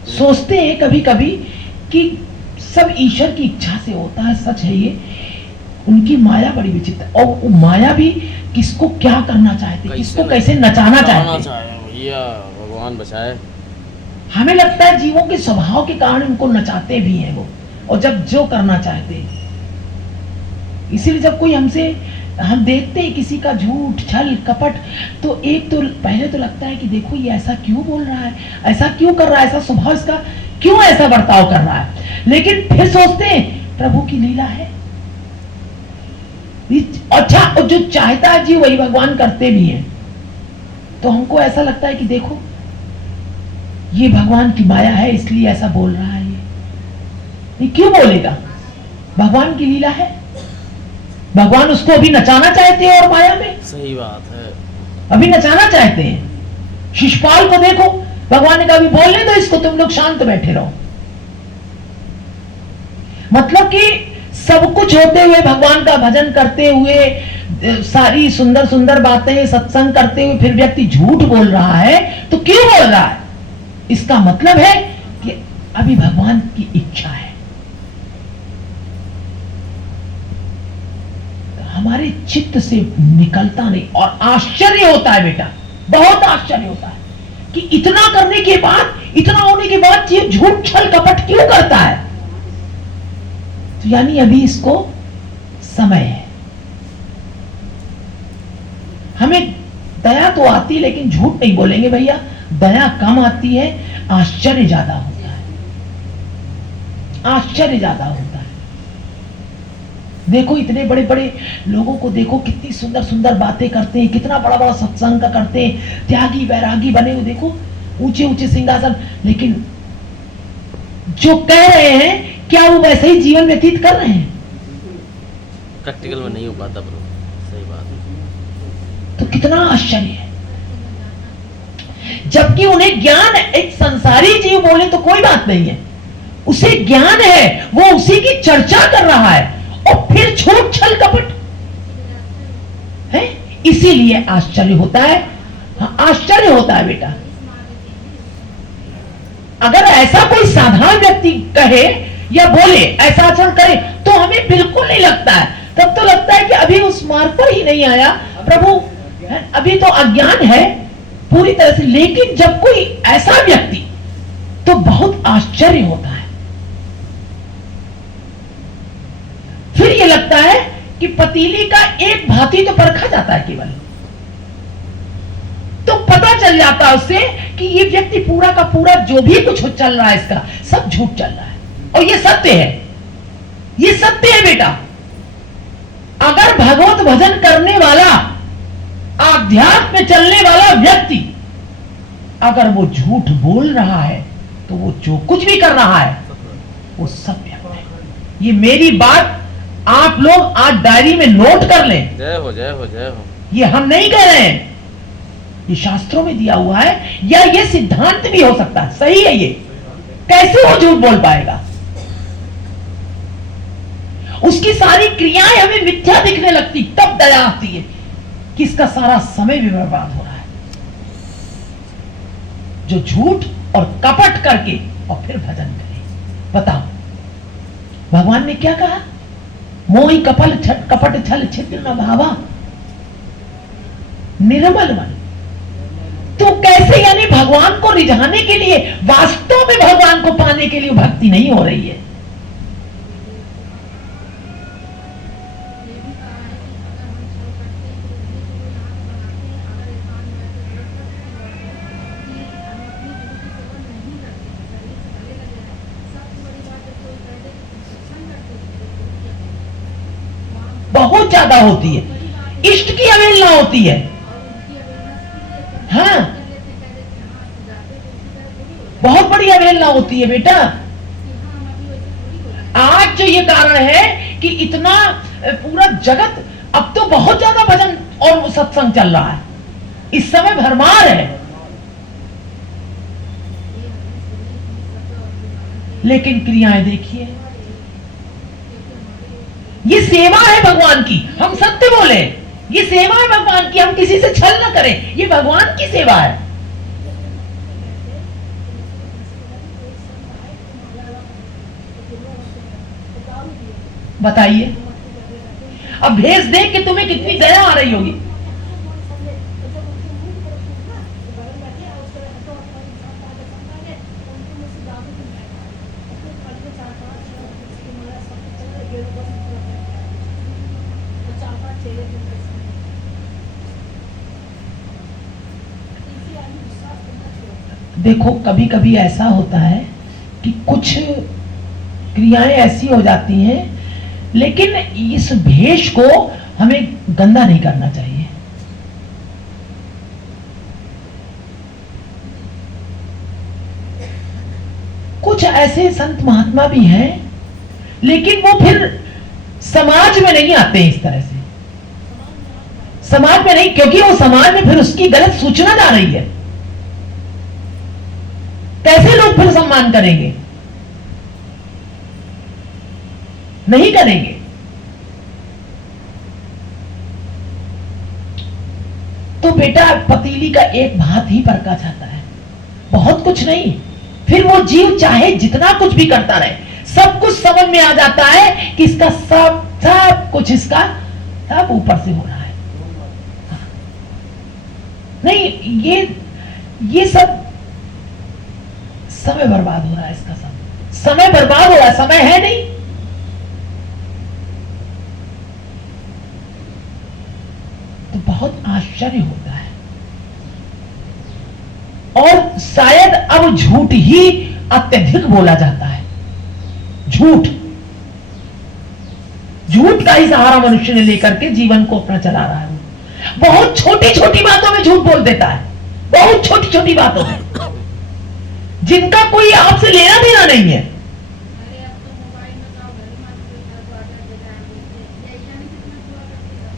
सोचते हैं कभी कभी कि सब ईश्वर की इच्छा से होता है, सच है ये। उनकी माया बड़ी विचित्र, और वो माया भी किसको क्या करना चाहते, किसको कैसे नचाना चाहते। भैया भगवान बचाए। हमें लगता है जीवों के स्वभाव के कारण उनको नचाते भी हैं वो, और जब जो करना चाहते हैं। इसीलिए जब कोई हमसे हम देखते हैं किसी का झूठ छल कपट, तो एक तो पहले तो लगता है कि देखो ये ऐसा क्यों बोल रहा है, ऐसा क्यों कर रहा है, ऐसा स्वभाव इसका क्यों ऐसा बर्ताव कर रहा है। लेकिन फिर सोचते हैं प्रभु की लीला है। अच्छा, और जो चाहता है जी वही भगवान करते भी हैं। तो हमको ऐसा लगता है कि देखो ये भगवान की माया है इसलिए ऐसा बोल रहा है। ये क्यों बोलेगा, भगवान की लीला है। भगवान उसको अभी नचाना चाहते हैं और माया में, सही बात है। अभी नचाना चाहते हैं। शिशुपाल को देखो, भगवान ने कहा अभी बोलने दो इसको, तुम लोग शांत बैठे रहो। मतलब कि सब कुछ होते हुए भगवान का भजन करते हुए, सारी सुंदर सुंदर बातें सत्संग करते हुए फिर व्यक्ति झूठ बोल रहा है, तो क्यों बोल रहा है? इसका मतलब है कि अभी भगवान की इच्छा है। हमारे चित्त से निकलता नहीं, और आश्चर्य होता है बेटा, बहुत आश्चर्य होता है कि इतना करने के बाद, इतना होने के बाद ये झूठ छल कपट क्यों करता है। तो यानी अभी इसको समय है। हमें दया तो आती, लेकिन झूठ नहीं बोलेंगे भैया, दया कम आती है, आश्चर्य ज्यादा होता है, आश्चर्य ज्यादा होता है। देखो इतने बड़े बड़े लोगों को देखो, कितनी सुंदर सुंदर बातें करते हैं, कितना बड़ा बड़ा सत्संग का करते हैं, त्यागी वैरागी बने हुए, देखो ऊंचे ऊंचे सिंहासन, लेकिन जो कह रहे हैं क्या वो वैसे ही जीवन व्यतीत कर रहे हैं? प्रैक्टिकल में नहीं हो पाता ब्रो, सही बात है। तो कितना आश्चर्य है। जबकि उन्हें ज्ञान, एक संसारी जीव बोले तो कोई बात नहीं है, उसे ज्ञान है, वो उसी की चर्चा कर रहा है, और फिर झूठ छल कपट है। इसीलिए आश्चर्य होता है। हाँ, आश्चर्य होता है बेटा। अगर ऐसा कोई साधारण व्यक्ति कहे या बोले, ऐसा आचरण करे, तो हमें बिल्कुल नहीं लगता है। तब तो लगता है कि अभी उस मार्ग पर ही नहीं आया प्रभु, अभी तो अज्ञान है पूरी तरह से। लेकिन जब कोई ऐसा व्यक्ति, तो बहुत आश्चर्य होता है। फिर ये लगता है कि पतीली का एक भांति तो परखा जाता है केवल, तो पता चल जाता है उससे कि ये व्यक्ति पूरा का पूरा जो भी कुछ चल रहा है इसका सब झूठ चल रहा है, और ये सत्य है, ये सत्य है बेटा। अगर भगवत भजन करने वाला, आध्यात्म में चलने वाला व्यक्ति अगर वो झूठ बोल रहा है, तो वो जो कुछ भी कर रहा है वो सब व्यर्थ है। ये मेरी बात आप लोग आज डायरी में नोट कर लें। जय हो जय हो जय हो। ये हम नहीं कह रहे हैं, ये शास्त्रों में दिया हुआ है, या ये सिद्धांत भी हो सकता है, सही है। ये कैसे वो झूठ बोल पाएगा? उसकी सारी क्रियाएं हमें मिथ्या दिखने लगती, तब दया आती है कि इसका सारा समय भी बर्बाद हो रहा है, जो झूठ और कपट करके और फिर भजन करे। बताओ भगवान ने क्या कहा? मोहि कपट छल छिद्र न भावा निर्मल मन। तो कैसे, यानी भगवान को रिझाने के लिए, वास्तव में भगवान को पाने के लिए भक्ति नहीं हो रही है। बहुत ज्यादा होती है, इष्ट की अवहेलना होती है। हाँ, बहुत बड़ी अवहेलना होती है बेटा। आज जो ये कारण है कि इतना पूरा जगत, अब तो बहुत ज्यादा भजन और सत्संग चल रहा है, इस समय भरमार है, लेकिन क्रियाएं देखिए। ये सेवा है भगवान की, हम सत्य बोले, ये सेवा है भगवान की, हम किसी से छल ना करें, ये भगवान की सेवा है। बताइए, अब भेष देख के तुम्हें कितनी दया आ रही होगी। चाहिए इसी आदमी विश्वास करना चाहिए। देखो कभी कभी ऐसा होता है कि कुछ क्रियाएं ऐसी हो जाती हैं, लेकिन इस भेष को हमें गंदा नहीं करना चाहिए। कुछ ऐसे संत महात्मा भी हैं, लेकिन वो फिर समाज में नहीं आते इस तरह से, समाज में नहीं, क्योंकि वो समाज में फिर उसकी गलत सूचना जा रही है। कैसे लोग फिर सम्मान करेंगे? नहीं करेंगे। तो बेटा पतीली का एक भात ही परखा जाता है, बहुत कुछ नहीं। फिर वो जीव चाहे जितना कुछ भी करता रहे, सब कुछ समझ में आ जाता है कि इसका सब कुछ इसका सब ऊपर से हो रहा है। नहीं, ये सब समय बर्बाद हो रहा है, इसका समय बर्बाद हो रहा है, समय है नहीं। तो बहुत आश्चर्य होता है। और शायद अब झूठ ही अत्यधिक बोला जाता है। झूठ का ही सहारा मनुष्य ने लेकर के जीवन को अपना चला रहा है। बहुत छोटी छोटी बातों में झूठ बोल देता है, बहुत छोटी छोटी बातों में, जिनका कोई आपसे लेना देना नहीं है। अरे अब तो मोबाइल में तो घर में कोई घर आ जाते हैं, ऐसा नहीं कितना हुआ करते हैं।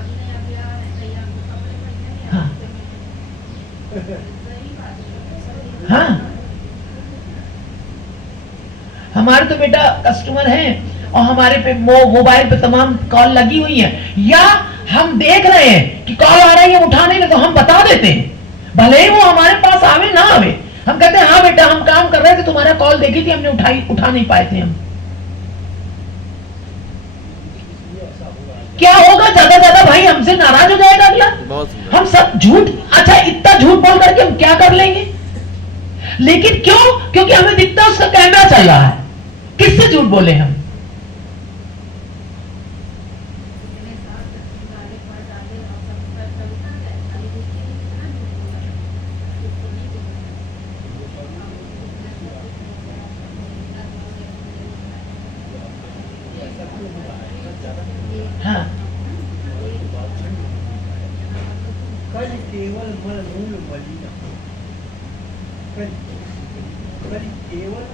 अगले अब यार तैयार कपड़े पहने नहीं हाँ। सही बात है। हाँ, हमारे तो बेटा कस्टमर हैं और हमारे पे मोबाइल पे तमाम कॉल लगी हुई है, या हम देख रहे हैं कि कॉल आ रही है, उठा नहीं रहे तो हम बता देते हैं, भले ही वो हमारे पास आवे ना आवे। हम कहते हैं हाँ बेटा हम काम कर रहे थे, तुम्हारा कॉल देखी थी, हमने उठा नहीं पाए थे हम। क्या होगा? ज्यादा भाई हमसे नाराज हो जाएगा अगला। हम सब झूठ, अच्छा इतना झूठ बोल करके हम क्या कर लेंगे? लेकिन क्यों? क्योंकि हमें दिखता उसका कैमरा चल रहा है। किससे झूठ बोले हम? हाँ, कल केवल मल मूल मलिना, कल केवल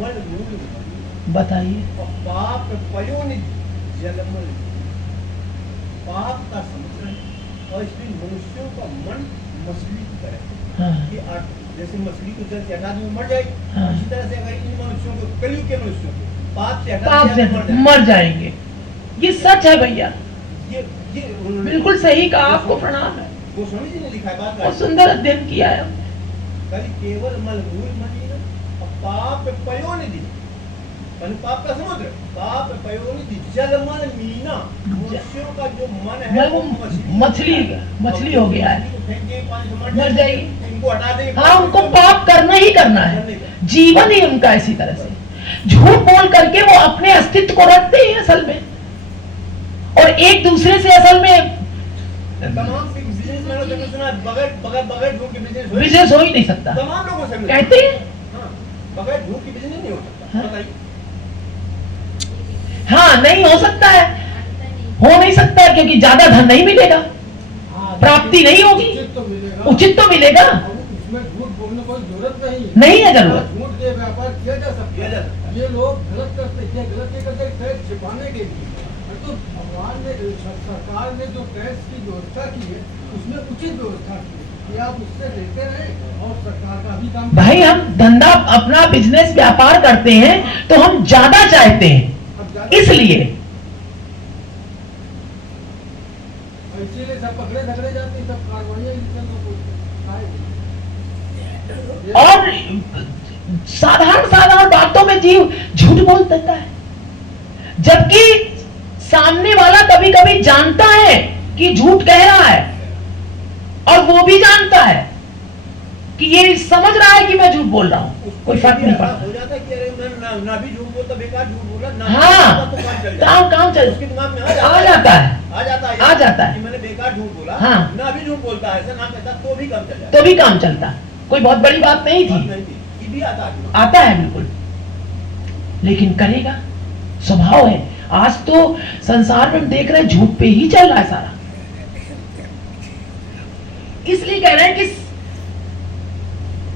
मल मूल मलिना, बताइए। और पाप पयोनिधि जलमल, पाप का समुद्र। और इसमें मनुष्यों का मन मछली की तरह, हाँ, कि जैसे मछली को जल से हटा दें मर जाएगी, हाँ। इसी तरह से अगर इन मनुष्यों को, कलयुग के मनुष्यों को पाप से हटा पाप दिया से तो मर जाएंगे। मर जाएंगे। ये सच है भैया, ये उन्होंने- बिल्कुल सही कहा, आपको प्रणाम है। गोस्वामी जी ने लिखा है बात। बहुत सुंदर अध्ययन किया है। कल केवल मल मूल मलिना, और पाप पयोनिधि, पाप का समुद्र, पाप पयोनिधि जलमल मीना। मनुष्यों का जो मन है वो मछली हो गया है, मर जाएगी। इनको हटा देंगे। हाँ, उनको पाप करना ही करना है, जीवन ही उनका इसी तरह से। झूठ बोल करके वो अपने अस्तित्व को रखते हैं असल में, और एक दूसरे से असल में तमाम बिजनेसमैनों से सुना बगैर झूठ के बिजनेस हो ही नहीं सकता, तमाम लोगों से कहते हैं। हाँ, बगैर झूठ की बिजनेस नहीं हो सकता। हाँ। बताइए। हाँ, नहीं हो सकता है, हो नहीं सकता है, क्योंकि ज्यादा धन नहीं मिलेगा, प्राप्ति नहीं होगी, उचित तो मिलेगा उसमें झूठ बोलने की जरूरत नहीं है जरूरत। झूठ के व्यापार किया जा सकता है। ये लोग गलत करते हैं, गलत नहीं करते, टैक्स छिपाने के लिए। तो भगवान ने, सरकार ने जो टैक्स की व्यवस्था की है उसमें उचित व्यवस्था की है कि आप उससे लेते रहें और सरकार का भी काम। भाई हम धंधा अपना बिजनेस व्यापार करते हैं तो हम ज्यादा चाहते हैं, इसलिए इसीलिए सब पकड़े धकड़े जाते हैं, सब कार्रवाइयाँ और साधारण बातों में जीव झूठ बोल देता है, जबकि सामने वाला कभी कभी जानता है कि झूठ कह रहा है और वो भी जानता है, कि ये समझ रहा है कि मैं झूठ बोल रहा हूँ, कोई फर्क नहीं हो पड़ता। जाता है कि अरे मैं ना भी झूठ बोलता, बेकार झूठ बोला ना, हाँ, तो काम चल जाता है। काम चल उसके दिमाग में आ जाता है, आ जाता है। कि मैंने बेकार झूठ बोला, हाँ। ना भी झूठ बोलता है, ऐसा ना कहता तो भी काम चल जाता। तो भी काम चलता, कोई बहुत बड़ी बात नहीं बात थी, नहीं थी, ये भी आता है। आता है बिल्कुल, लेकिन करेगा, स्वभाव है। आज तो संसार में हम देख रहे हैं झूठ पे ही चल रहा है सारा। इसलिए कह रहे हैं कि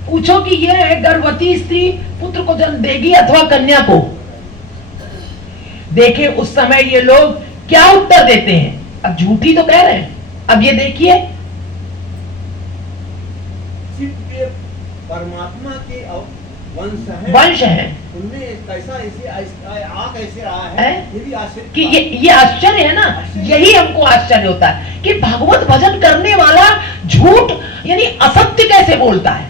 पूछो कि यह गर्भवती स्त्री पुत्र को जन्म देगी अथवा कन्या को। देखे उस समय ये लोग क्या उत्तर देते हैं। अब झूठी तो कह रहे हैं, अब ये देखिए सिर्फ ये परमात्मा के वंश है उनमें कैसा ऐसे आ कैसे रहा है? है, ये भी आश्चर्य कि ये आश्चर्य है ना। यही हमको आश्चर्य होता है कि भगवत भजन करने वाला झूठ यानी असत्य कैसे बोलता है।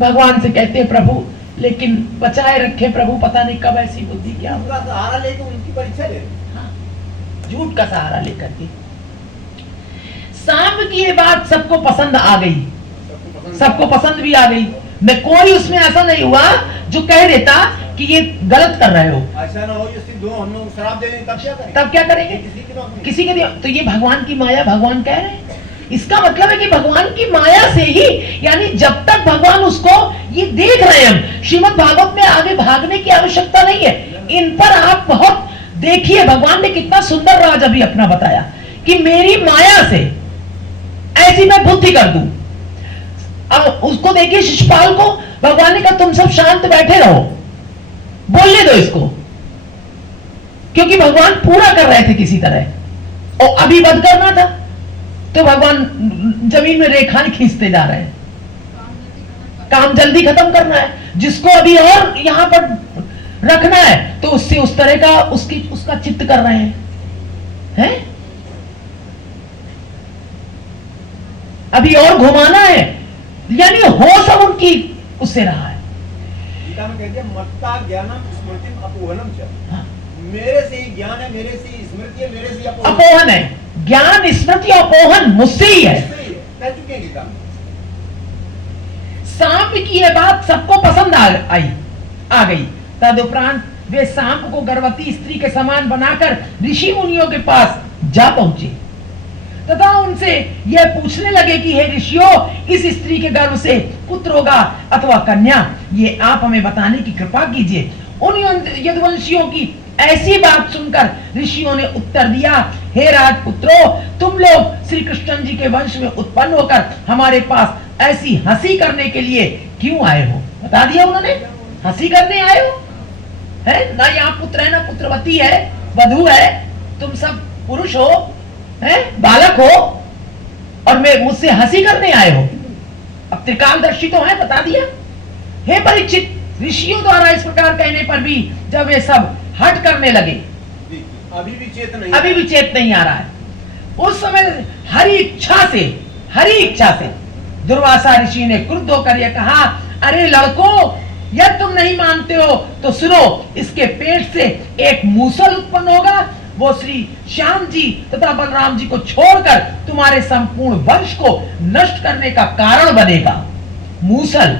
भगवान से कहते हैं प्रभु, लेकिन बचाए रखे प्रभु, पता नहीं कब ऐसी बुद्धि क्या हो। उनका सहारा लेकर उनकी परीक्षा ले रहे। झूठ का सहारा लेकर के सांप की ये बात सबको पसंद आ गई, सबको पसंद भी आ गई। न कोई उसमें ऐसा नहीं हुआ जो कह देता कि ये गलत कर रहे हो। ऐसा ना हो ये सिद्ध हो, हम लोग शराब दे दें तब क्या करेंगे? तब क्या करेंगे? किसी के तो ये भगवान की माया, भगवान कह रहे हैं। इसका मतलब है कि भगवान की माया से ही, यानी जब तक भगवान उसको ये देख रहे हैं, हम श्रीमद् भागवत में आगे भागने की आवश्यकता नहीं है। इन पर आप बहुत देखिए, भगवान ने कितना सुंदर राज अभी अपना बताया कि मेरी माया से ऐसी मैं बुद्धि कर दूं। अब उसको देखिए शिशुपाल को भगवान ने कहा तुम सब शांत बैठे रहो, बोलने दो इसको, क्योंकि भगवान पूरा कर रहे थे किसी तरह और अभी वध करना था, तो भगवान जमीन में रेखाएं खींचते जा रहे हैं। काम जल्दी खत्म करना है, जिसको अभी और यहां पर रखना है तो उससे उस तरह का उसका चित्त कर रहे हैं। अभी और घुमाना है, यानी हो सब उनकी उससे रहा है। गीता में कहते हैं मत्ता ज्ञानम स्मृतिम अपोहनम च। हाँ। मेरे से ही ज्ञान है, मेरे से ही स्मृति है, मेरे से ही अपोहन है। ज्ञान स्मृति अपोहन मुझसे ही है। कह चुके हैं गीता में। सांप की यह बात सबको पसंद आ गई। तदुपरांत वे सांप को गर्भवती स्त्री के समान बनाकर ऋषि मुनियों के पास जा पहुंचे तथा उनसे यह पूछने लगे कि हे ऋषियों, इस स्त्री के गर्भ से पुत्र होगा अथवा कन्या, ये आप हमें बताने की कृपा कीजिए। उन यदुवंशियों की ऐसी बात सुनकर ऋषियों ने उत्तर दिया, हे राजपुत्रों, तुम लोग श्री कृष्ण जी के वंश में उत्पन्न होकर हमारे पास ऐसी हंसी करने के लिए क्यों आए हो? बता दिया उन्होंने, हंसी करने आए हो, है ना? यहाँ पुत्र है ना पुत्रवती है, वधू है, तुम सब पुरुष हो, है बालक हो, और मैं मुझसे हंसी करने आए हो। अब त्रिकालदर्शी तो है, बता दिया। हे परीक्षित, ऋषियों द्वारा इस प्रकार कहने पर भी जब वे सब हट करने लगे, अभी भी चेत नहीं आ रहा है। उस समय हरि इच्छा से दुर्वासा ऋषि ने क्रुद्ध होकर यह कहा, अरे लड़कों, यदि तुम नहीं मानते हो तो सुनो, इसके पेट से एक मूसल उत्पन्न होगा, वो श्री श्याम जी तथा बलराम जी को छोड़कर तुम्हारे संपूर्ण वंश को नष्ट करने का कारण बनेगा। मूसल।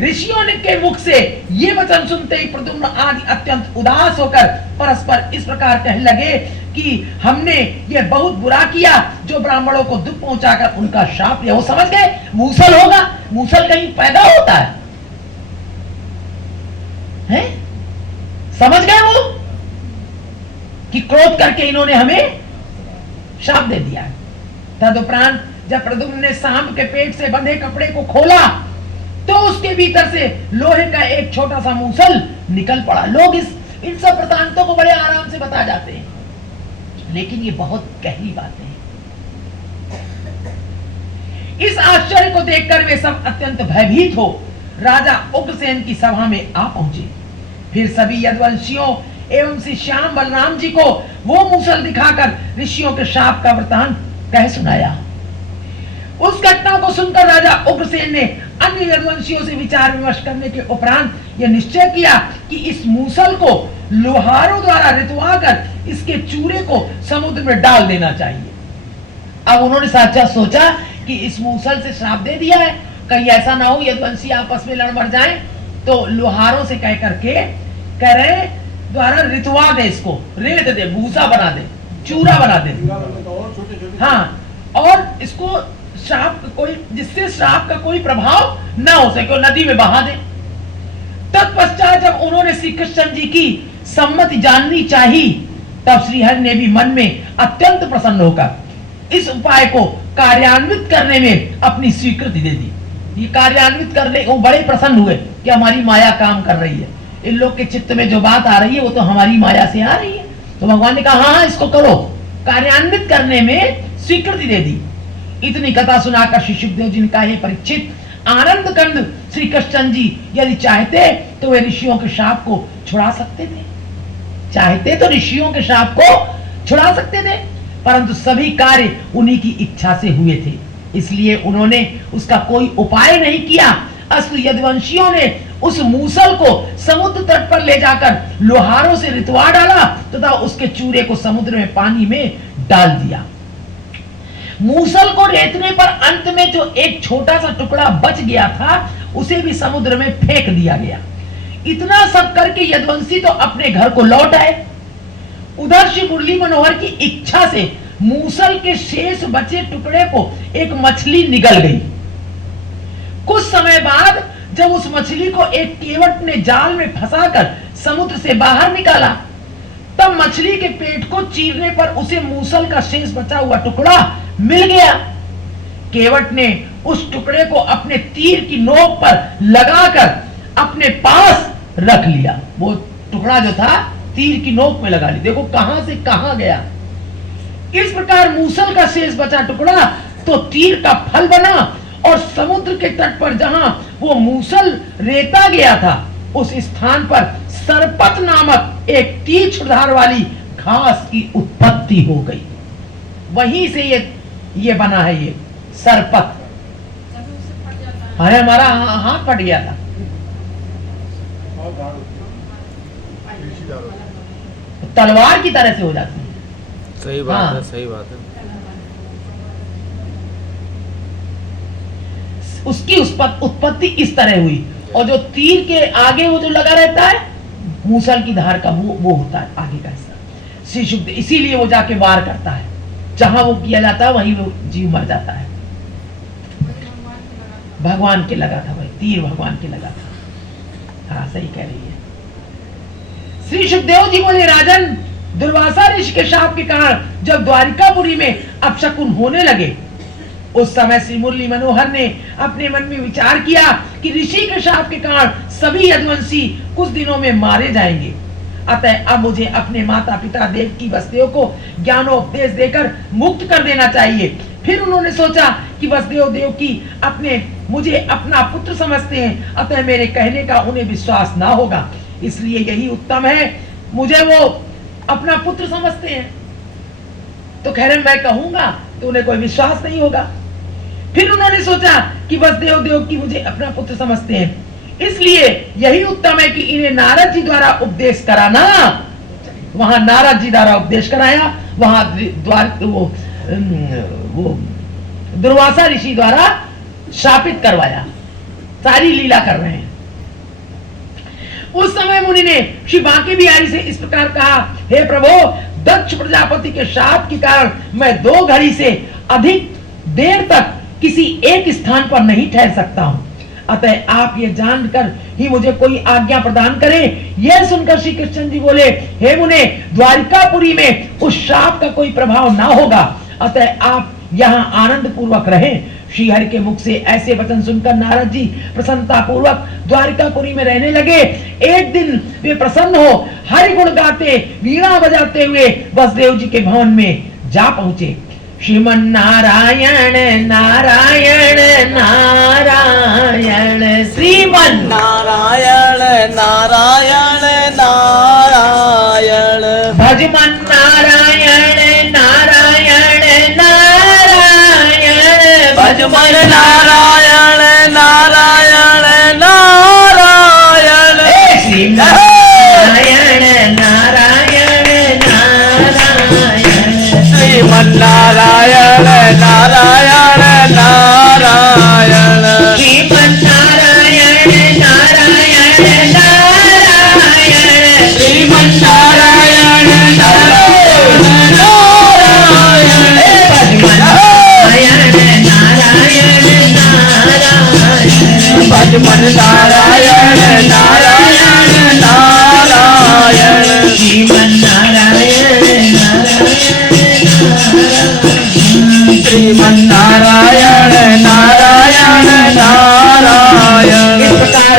ऋषियों ने के मुख से ये वचन सुनते ही प्रद्युम्न आदि अत्यंत उदास होकर परस्पर इस प्रकार कहने लगे कि हमने ये बहुत बुरा किया जो ब्राह्मणों को दुख पहुंचाकर उनका शाप लिया। वो समझ गए मूसल होगा, मूसल कहीं पैदा होता है? समझ गए वो कि क्रोध करके इन्होंने हमें शाप दे दिया। तदुपरांत जब प्रद्युम्न ने सांप के पेट से बंधे कपड़े को खोला तो उसके भीतर से लोहे का एक छोटा सा मूसल निकल पड़ा। लोग इन सब वृतांतों को बड़े आराम से बता जाते हैं, लेकिन ये बहुत गहरी बातें हैं। इस आश्चर्य को देखकर वे सब अत्यंत भयभीत हो राजा उग्रसेन की सभा में आ पहुंचे। फिर सभी यदुवंशियों एवं श्री श्याम बलराम जी को वो मूसल दिखाकर ऋषियों के शाप का वृतांत कह सुनाया। उस घटना को सुनकर राजा उग्रसेन ने अन्य यदुवंशियों से विचार विमर्श करने के उपरांत यह निश्चय किया कि इस मूसल को लोहारों द्वारा रितवा कर इसके चूरे को समुद्र में डाल देना चाहिए। अब उन्होंने साचा सोचा कि इस मूसल से श्राप दे दिया है, कहीं ऐसा ना हो यदुवंशी आपस में लड़ मर जाए, तो लोहारों से कह करके कह रहे द्वारा रितवा दे, इसको रेत दे, भूसा बना दे, चूरा बना दे। और छोटे-छोटे हाँ, और इसको श्राप कोई, जिससे श्राप का कोई प्रभाव न हो सके, नदी में बहा दे। तत्पश्चात जब उन्होंने श्री कृष्ण जी की सम्मति जाननी चाहिए, तब श्रीहरि ने भी मन में अत्यंत प्रसन्न होकर इस उपाय को कार्यान्वित करने में अपनी स्वीकृति दे दी। ये कार्यान्वित करने वो बड़े प्रसन्न हुए कि हमारी माया काम कर रही है, इन लोग के चित्त में जो बात आ रही है वो तो हमारी माया से आ रही है। तो भगवान ने कहा हाँ इसको करो, कार्यान्वित करने में स्वीकृति दे दी। इतनी कथा सुनाकर श्री सुखदेव जी ने कहा, हे परीक्षित, आनंद कंद श्री कृष्ण जी यदि चाहते तो वे ऋषियों के शाप को छुड़ा सकते थे, चाहते तो ऋषियों के शाप को छुड़ा सकते थे, परंतु सभी कार्य उन्हीं की इच्छा से हुए थे, इसलिए उन्होंने उसका कोई उपाय नहीं किया। अस्तु यदुवंशियों ने उस मूसल को समुद्र तट पर ले जाकर लोहारों से रितवा डाला तथा उसके चूरे को समुद्र में पानी में डाल दिया। मूसल को रेतने पर अंत में जो एक छोटा सा टुकड़ा बच गया था उसे भी समुद्र में फेंक दिया गया। इतना सब करके यदुवंशी तो अपने घर को लौट आए। उधर श्री मुरली मनोहर की इच्छा से मूसल के शेष बचे टुकड़े को एक मछली निगल गई। कुछ समय बाद जब उस मछली को एक केवट ने जाल में फंसाकर समुद्र से बाहर निकाला, तब मछली के पेट को चीरने पर उसे मूसल का शेष बचा हुआ टुकड़ा मिल गया। केवट ने उस टुकड़े को अपने तीर की नोक पर लगाकर अपने पास रख लिया। वो टुकड़ा जो था तीर की नोक में लगा लिया, देखो कहां से कहां गया। इस प्रकार मूसल का शेष बचा टुकड़ा तो तीर का फल बना और समुद्र के तट पर जहां वो मूसल रेता गया था उस स्थान पर सरपत नामक एक तीक्ष्ण वाली घास की उत्पत्ति हो गई। वहीं से ये बना है ये सरपत। कभी उससे फट जाता है। अरे हमारा हाथ फट गया था, तलवार की तरह से हो जाती है। सही बात हाँ। है, सही बात है। उसकी उत्पत्ति इस तरह हुई, और जो तीर के आगे वो जो लगा रहता है मूसल की धार का वो होता है आगे का हिस्सा। श्री शुभ इसीलिए वो जाके वार करता है, जहां वो किया जाता है वहीं वो जीव मर जाता है। भगवान के लगा था भाई, तीर भगवान के लगा था। हाँ सही कह रही है। श्री सुखदेव जी बोले, राजन, दुर्वासा ऋषि के शाप के कारण जब द्वारिकापुरी में अपशकुन होने लगे, उस समय श्री मुरली मनोहर ने अपने मन में विचार किया कि ऋषि के शाप के कारण सभी यदुवंशी कुछ दिनों में मारे जाएंगे, अतः अब मुझे अपने माता पिता देवकी वसुदेव को ज्ञानोपदेश देकर मुक्त कर देना चाहिए। फिर उन्होंने सोचा कि वसुदेव देवकी मुझे अपना पुत्र समझते हैं, अतः मेरे कहने का उन्हें विश्वास ना होगा, इसलिए यही उत्तम है, मुझे वो अपना पुत्र समझते हैं, तो कह रहे मैं कहूंगा तो उन्हें कोई विश्वास नहीं होगा। फिर उन्होंने सोचा कि वसुदेव देवकी मुझे अपना पुत्र समझते हैं, इसलिए यही उत्तम है कि इन्हें नारद जी द्वारा उपदेश कराना। वहां नारद जी द्वारा उपदेश कराया, वहां वो दुर्वासा ऋषि द्वारा शापित करवाया। सारी लीला कर रहे हैं। उस समय मुनि ने श्री बांके बिहारी से इस प्रकार कहा, हे प्रभु, दक्ष प्रजापति के शाप के कारण मैं 2 घड़ी से अधिक देर तक किसी एक स्थान पर नहीं ठहर सकता हूं, अतः आप ये जानकर ही मुझे कोई आज्ञा प्रदान करें। यह सुनकर श्री कृष्ण जी बोले, हे मुने, द्वारिकापुरी में उस शाप का कोई प्रभाव ना होगा, अतः आप यहाँ आनंद पूर्वक रहें। श्री हरि के मुख से ऐसे वचन सुनकर नारद जी प्रसन्नता पूर्वक द्वारिकापुरी में रहने लगे। एक दिन वे प्रसन्न हो हरि गुण गाते वीणा बजाते हुए वसुदेव जी के भवन में जा पहुंचे। श्रीमन नारायण नारायण नारायण, श्रीमन नारायण नारायण नारायण, भजमन नारायण नारायण नारायण, भजमन नारायण नारायण नारायण, श्रीमन नारायण नारायण नारायण, श्रीमन नारायण श्रीमन नारायण नारायण नारायण श्रीमन नारायण श्रीमन नारायण नारायण नारायण। इस प्रकार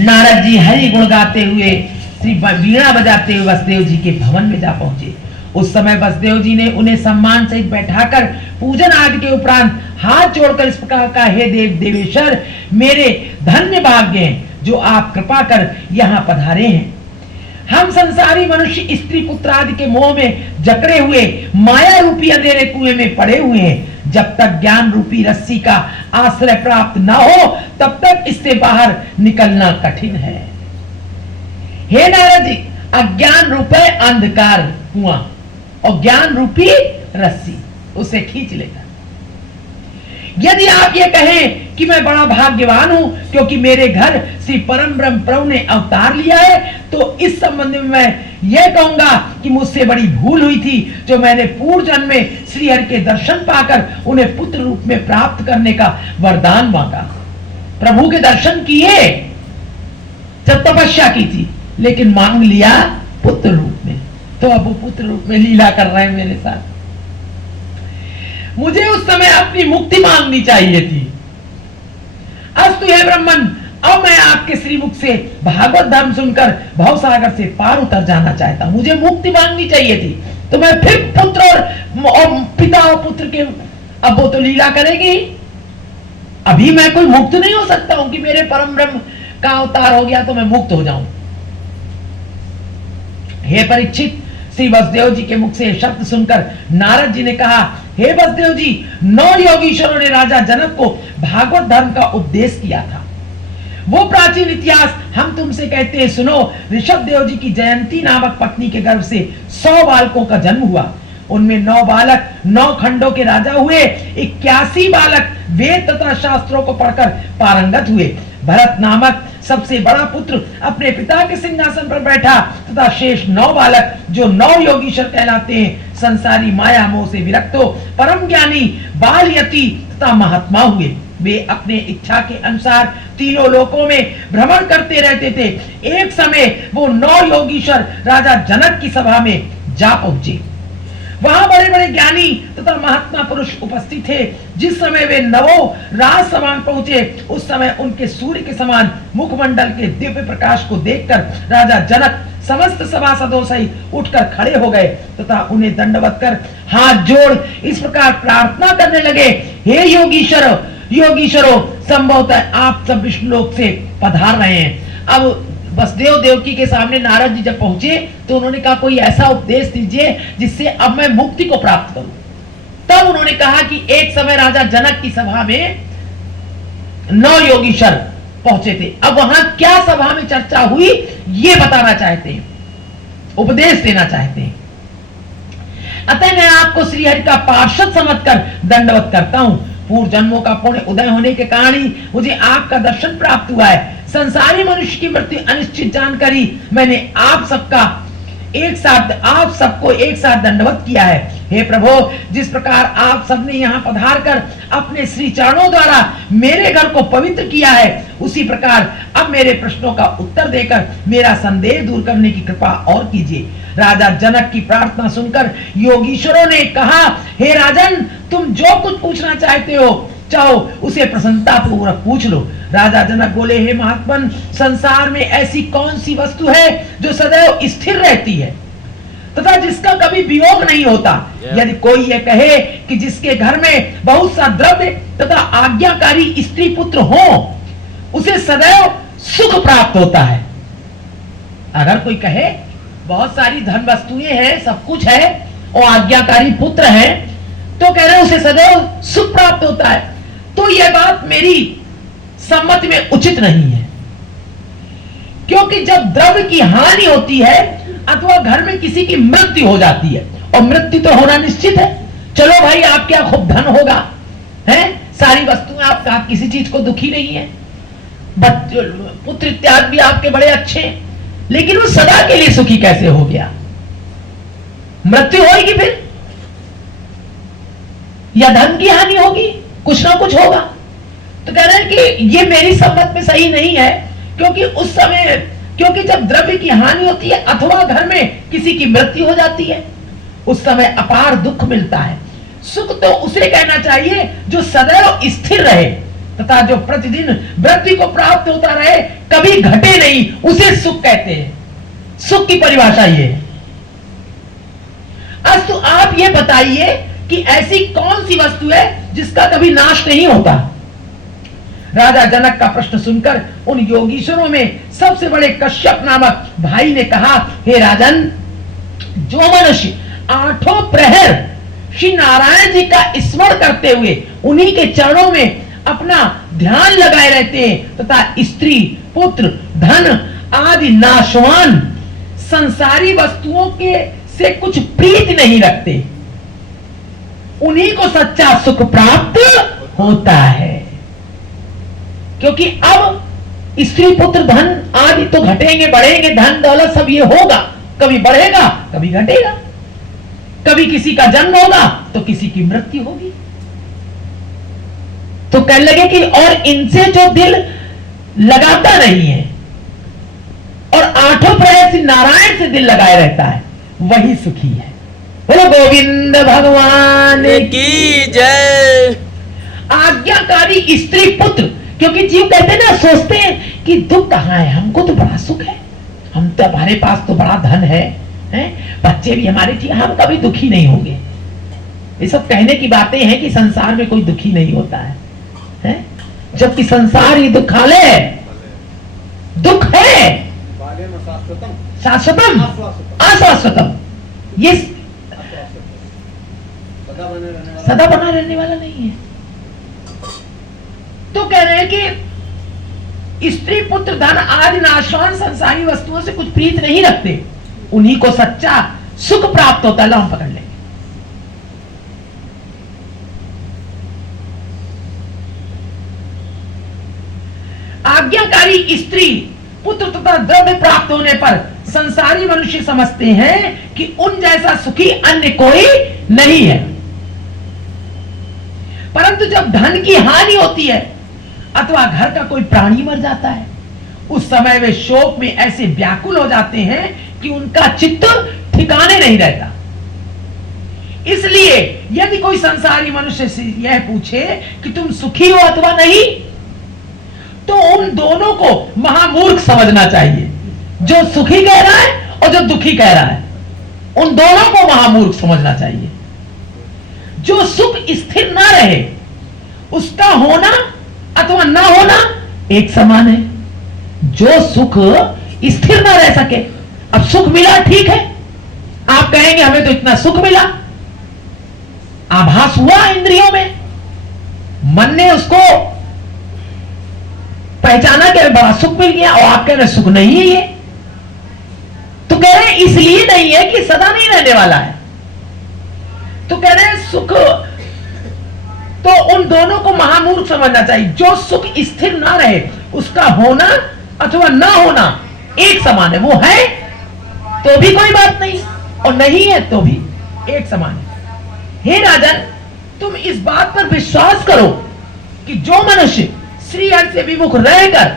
नारद जी हरि गुण गाते हुए श्री वीणा बजाते हुए वसुदेव जी के भवन में जा पहुंचे। उस समय वसुदेव जी ने उन्हें सम्मान सहित बैठाकर पूजन आदि के उपरांत हाथ जोड़कर इस प्रकार का, हे देव देवेश्वर, मेरे धन्य भाग्य हैं जो आप कृपा कर यहाँ पधारे हैं। हम संसारी मनुष्य स्त्री पुत्र आदि के मोह में जकड़े हुए माया रूपी अंधेरे कुएं में पड़े हुए हैं। जब तक ज्ञान रूपी रस्सी का आश्रय प्राप्त न हो तब तक इससे बाहर निकलना कठिन है। हे नारद जी, अज्ञान रूपे अंधकार कुआं और ज्ञान रूपी रस्सी उसे खींच लेगा। यदि आप ये कहें कि मैं बड़ा भाग्यवान हूं क्योंकि मेरे घर श्री परम ब्रह्म प्रभु ने अवतार लिया है, तो इस संबंध में मैं ये कहूंगा कि मुझसे बड़ी भूल हुई थी जो मैंने पूर्व जन्म में श्री हरि के दर्शन पाकर उन्हें पुत्र रूप में प्राप्त करने का वरदान मांगा। प्रभु के दर्शन किए, जब तपस्या की थी, लेकिन मांग लिया पुत्र रूप में, तो अब वो पुत्र रूप में लीला कर रहे हैं मेरे साथ। मुझे उस समय अपनी मुक्ति मांगनी चाहिए थी। अस्तु हे ब्रह्मन, अब मैं आपके श्रीमुख से भागवत धर्म सुनकर भवसागर से पार उतर जाना चाहता हूं। मुझे मुक्ति मांगनी चाहिए थी, तो मैं फिर पुत्र और पिता और पुत्र के, अब वो तो लीला करेगी। अभी मैं कोई मुक्त नहीं हो सकता हूं कि मेरे परम ब्रह्म का अवतार हो गया तो मैं मुक्त हो जाऊं। हे परीक्षित, श्री वसुदेव जी के मुख से शब्द सुनकर नारद जी ने कहा, हे वसुदेव जी, 9 योगीश्वरों ने राजा जनक को भागवत धर्म का उपदेश किया था। वो प्राचीन इतिहास हम तुमसे कहते हैं, सुनो। ऋषभ देव जी की जयंती नामक पत्नी के गर्भ से 100 बालकों का जन्म हुआ। उनमें 9 बालक 9 खंडों के राजा हुए। 81 बालक वेद तथा शास्त्रों को पढ़कर पारंगत हुए। भरत नामक सबसे बड़ा पुत्र अपने पिता के सिंहासन पर बैठा तथा शेष 9 बालक जो 9 योगीश्वर कहलाते हैं, संसारी माया मोह से विरक्त हो परम ज्ञानी, बाल यति तथा महात्मा हुए। वे अपने इच्छा के अनुसार तीनों लोकों में भ्रमण करते रहते थे। एक समय वो 9 योगीश्वर राजा जनक की सभा में जा पहुंचे। वहां बड़े बड़े ज्ञानी तथा महात्मा पुरुष उपस्थित थे। जिस समय वे नवों राज समान पहुंचे, उस समय उनके सूर्य के समान मुखमंडल के दिव्य प्रकाश को देखकर राजा जनक समस्त सभासदों सहित उठकर खड़े हो गए तथा उन्हें दंडवत कर हाथ जोड़ इस प्रकार प्रार्थना करने लगे, हे योगीश्वरों, संभवतः आप सब विष्णुलोक से पधार रहे हैं। अब वसुदेव देवकी के सामने नारद जी जब पहुंचे तो उन्होंने कहा, कोई ऐसा उपदेश दीजिए जिससे अब मैं मुक्ति को प्राप्त करूं। तब उन्होंने कहा कि एक समय राजा जनक की सभा में 9 योगीश्वर पहुंचे थे। अब वहां क्या सभा में चर्चा हुई ये बताना चाहते हैं, उपदेश देना चाहते हैं। अतः मैं आपको श्रीहरि का पार्षद समझकर दंडवत करता हूं। पूर्व जन्मों का पुण्य उदय होने के कारण ही मुझे आपका दर्शन प्राप्त हुआ है। संसारी मनुष्य की मृत्यु अनिश्चित जानकारी मैंने आप सबको एक साथ दंडवत किया है। हे प्रभु, जिस प्रकार आप सबने यहाँ पधार कर अपने श्री चरणों द्वारा मेरे घर को पवित्र किया है, उसी प्रकार अब मेरे प्रश्नों का उत्तर देकर मेरा संदेह दूर करने की कृपा और कीजिए। राजा जनक की प्रार्थना सुनकर योगीश्वरों ने कहा, हे राजन, तुम जो कुछ पूछना चाहते हो चाहो उसे प्रसन्नता पूर्वक पूछ लो। राजा जनक बोले, हे महात्मन, संसार में ऐसी कौन सी वस्तु है जो सदैव स्थिर रहती है तथा जिसका कभी वियोग नहीं होता? यदि कोई ये कहे कि जिसके घर में बहुत सा द्रव्य तथा आज्ञाकारी स्त्री पुत्र हो, उसे सदैव सुख प्राप्त होता है। अगर कोई कहे बहुत सारी धन वस्तुएं हैं, सब कुछ है और आज्ञाकारी पुत्र है, तो कह रहे उसे सदैव सुख प्राप्त होता है, तो यह बात मेरी सम्मति में उचित नहीं है। क्योंकि जब द्रव्य की हानि होती है अथवा घर में किसी की मृत्यु हो जाती है, और मृत्यु तो होना निश्चित है, चलो भाई आप क्या खूब धन होगा, हैं सारी वस्तुएं, आप किसी चीज को दुखी नहीं है, पुत्र इत्यादि भी आपके बड़े अच्छे, लेकिन वो सदा के लिए सुखी कैसे हो गया? मृत्यु होगी फिर, या धन की हानि होगी, कुछ ना कुछ होगा। तो कह रहे हैं कि ये मेरी सम्मत में सही नहीं है, क्योंकि उस समय, क्योंकि जब द्रव्य की हानि होती है अथवा घर में किसी की मृत्यु हो जाती है, उस समय अपार दुख मिलता है। सुख तो उसे कहना चाहिए जो सदैव स्थिर रहे तथा जो प्रतिदिन वृद्धि को प्राप्त होता रहे, कभी घटे नहीं, उसे सुख कहते हैं। सुख की परिभाषा ये है। आज तो आप ये बताइए कि ऐसी कौन सी वस्तु है जिसका कभी नाश नहीं होता। राजा जनक का प्रश्न सुनकर उन योगीश्वरों में सबसे बड़े कश्यप नामक भाई ने कहा, हे राजन, जो मनुष्य 8 प्रहर श्री नारायण जी का स्मरण करते हुए उन्हीं के चरणों में अपना ध्यान लगाए रहते हैं तथा स्त्री, पुत्र, धन आदि नाशवान संसारी वस्तुओं के से कुछ प्रीति नहीं रखते, उन्हीं को सच्चा सुख प्राप्त होता है। क्योंकि अब स्त्री, पुत्र, धन आदि तो घटेंगे, बढ़ेंगे, धन दौलत सब ये होगा, कभी बढ़ेगा कभी घटेगा, कभी किसी का जन्म होगा तो किसी की मृत्यु होगी। तो कहने लगे कि और इनसे जो दिल लगाता नहीं है और 8 प्रहर से नारायण से दिल लगाए रहता है, वही सुखी है। बोलो गोविंद भगवान की जय। आज्ञाकारी स्त्री, पुत्र, क्योंकि जीव कहते हैं ना, सोचते हैं कि दुख कहाँ है, हमको तो बड़ा सुख है, हम तो, हमारे पास तो बड़ा धन है, बच्चे भी हमारे चाहिए, हम कभी दुखी नहीं होंगे। ये सब कहने की बातें हैं कि संसार में कोई दुखी नहीं होता है, जबकि संसार ही दुखालय है, दुख है शाश्वतम अशाश्वतम, ये सदा बना रहने वाला नहीं है। तो कह रहे हैं कि स्त्री, पुत्र, धन आदि नाशवान संसारी वस्तुओं से कुछ प्रीत नहीं रखते, उन्हीं को सच्चा सुख प्राप्त होता है। लो हम पकड़ लेंगे। आज्ञाकारी स्त्री, पुत्र तथा द्रव्य प्राप्त होने पर संसारी मनुष्य समझते हैं कि उन जैसा सुखी अन्य कोई नहीं है। परंतु जब धन की हानि होती है अथवा घर का कोई प्राणी मर जाता है, उस समय वे शोक में ऐसे व्याकुल हो जाते हैं कि उनका चित्त ठिकाने नहीं रहता। इसलिए यदि कोई संसारी मनुष्य से यह पूछे कि तुम सुखी हो अथवा नहीं, तो उन दोनों को महामूर्ख समझना चाहिए। जो सुखी कह रहा है और जो दुखी कह रहा है, उन दोनों को महामूर्ख समझना चाहिए। जो सुख स्थिर ना रहे, उसका होना अथवा ना होना एक समान है। जो सुख स्थिर ना रह सके, अब सुख मिला ठीक है, आप कहेंगे हमें तो इतना सुख मिला, आभास हुआ इंद्रियों में, मन ने उसको पहचाना कि बड़ा सुख मिल गया, और आप कह रहे सुख नहीं है ये, तो कह रहे इसलिए नहीं है कि सदा नहीं रहने वाला है। तो कह रहे सुख, तो उन दोनों को महामूर्ख समझना चाहिए। जो सुख स्थिर ना रहे, उसका होना अथवा ना होना एक समान है। वो है तो भी कोई बात नहीं, और नहीं है तो भी एक समान है। हे राजन, तुम इस बात पर विश्वास करो कि जो मनुष्य श्री हरि से विमुख रहकर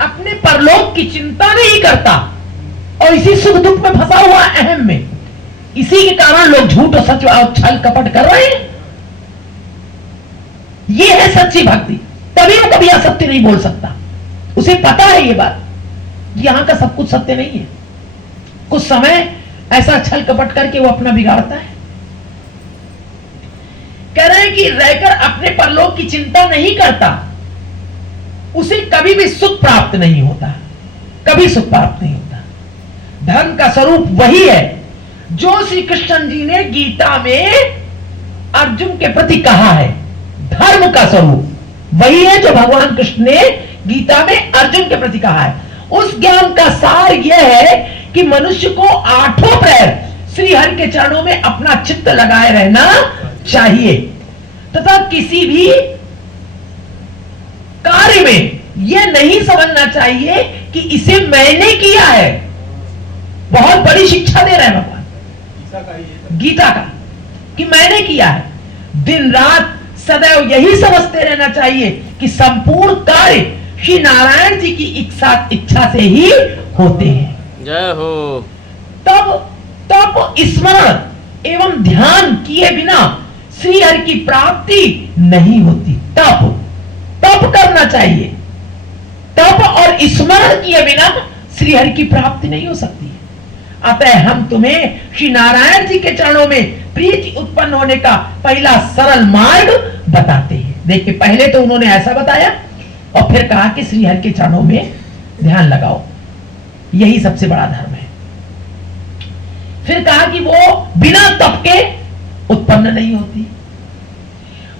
अपने परलोक की चिंता नहीं करता और इसी सुख दुख में फंसा हुआ अहम में, इसी के कारण लोग झूठ और सच और छल कपट कर रहे हैं। ये है सच्ची भक्ति, तभी वो कभी असत्य नहीं बोल सकता। उसे पता है ये बात, यहां का सब कुछ सत्य नहीं है। कुछ समय ऐसा छल कपट करके वो अपना बिगाड़ता है। कह रहे हैं कि रहकर अपने परलोक की चिंता नहीं करता, उसे कभी भी सुख प्राप्त नहीं होता, कभी सुख प्राप्त नहीं होता। धर्म का स्वरूप वही है जो श्री कृष्ण जी ने गीता में अर्जुन के प्रति कहा है। धर्म का स्वरूप वही है जो भगवान कृष्ण ने गीता में अर्जुन के प्रति कहा है। उस ज्ञान का सार यह है कि मनुष्य को 8 प्रहर श्री हरि के चरणों में अपना चित्त लगाए रहना चाहिए तथा किसी भी कार्य में यह नहीं समझना चाहिए कि इसे मैंने किया है। बहुत बड़ी शिक्षा दे रहे हैं भगवान गीता का कि मैंने किया है। दिन रात सदैव यही समझते रहना चाहिए कि संपूर्ण कार्य श्री नारायण जी की इच्छा से ही होते हैं। जय हो। तब स्मरण एवं ध्यान किए बिना श्री हरि की प्राप्ति नहीं होती। तप करना चाहिए। तप और स्मरण किए बिना श्री हरि की प्राप्ति नहीं हो सकती। अतः हम तुम्हें श्री नारायण जी के चरणों में प्रीति उत्पन्न होने का पहला सरल मार्ग बताते हैं। देखिए, पहले तो उन्होंने ऐसा बताया और फिर कहा कि श्री हरि के चरणों में ध्यान लगाओ, यही सबसे बड़ा धर्म है। फिर कहा कि वो बिना तप के उत्पन्न नहीं होती।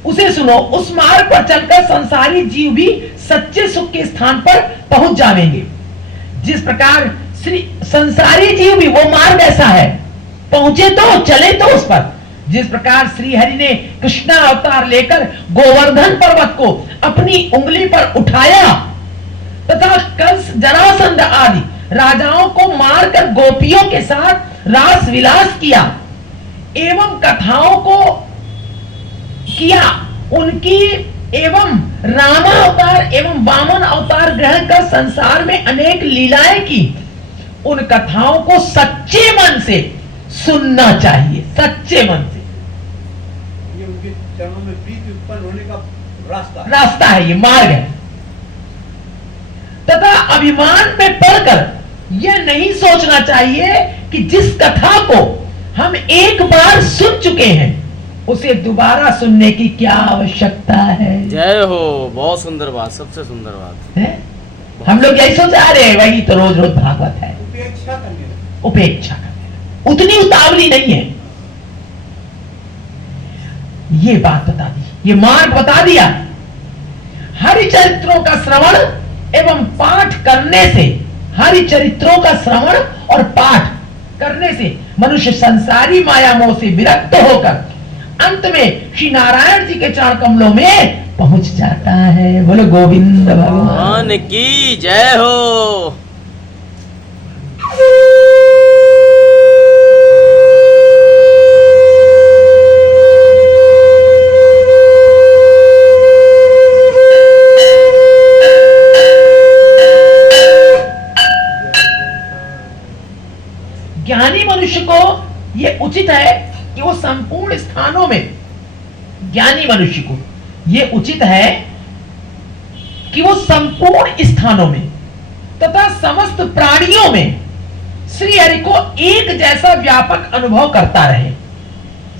उसे सुनो, उस मार्ग पर चलकर संसारी जीव भी सच्चे सुख के स्थान पर पहुंच जाएंगे। जिस प्रकार संसारी जीव भी, वो मार्ग ऐसा है, पहुंचे तो चले तो उस पर। जिस प्रकार श्री हरि ने कृष्णा अवतार लेकर गोवर्धन पर्वत को अपनी उंगली पर उठाया तथा कंस जरासंध आदि राजाओं को मारकर गोपियों के साथ रास विलास किया एवं कथाओं को किया, उनकी एवं रामावतार एवं वामन अवतार ग्रहण कर संसार में अनेक लीलाएं की, उन कथाओं को सच्चे मन से सुनना चाहिए। सच्चे मन से। ये उनके चरणों में प्रीति उत्पन्न होने का रास्ता है, ये मार्ग है। तथा अभिमान में पड़कर यह नहीं सोचना चाहिए कि जिस कथा को हम एक बार सुन चुके हैं उसे दोबारा सुनने की क्या आवश्यकता है। जय हो। बहुत सुंदर बात, सबसे सुंदर बात है। हम लोग यही सोच रहे हैं, वही तो रोज रोज भागवत है। उपेक्षा करने उतनी उतावली नहीं है। ये बात बता दी, ये मार्ग बता दिया। हरि चरित्रों का श्रवण एवं पाठ करने से, हरि चरित्रों का श्रवण और पाठ करने से मनुष्य संसारी माया मोह से विरक्त होकर अंत में श्री नारायण जी के चरण कमलों में पहुंच जाता है। बोलो गोविंद भगवान की जय हो। ज्ञानी मनुष्य को यह उचित है कि वो संपूर्ण स्थानों में, ज्ञानी मनुष्य को यह उचित है कि वो संपूर्ण स्थानों में तथा समस्त प्राणियों में श्री हरि को एक जैसा व्यापक अनुभव करता रहे।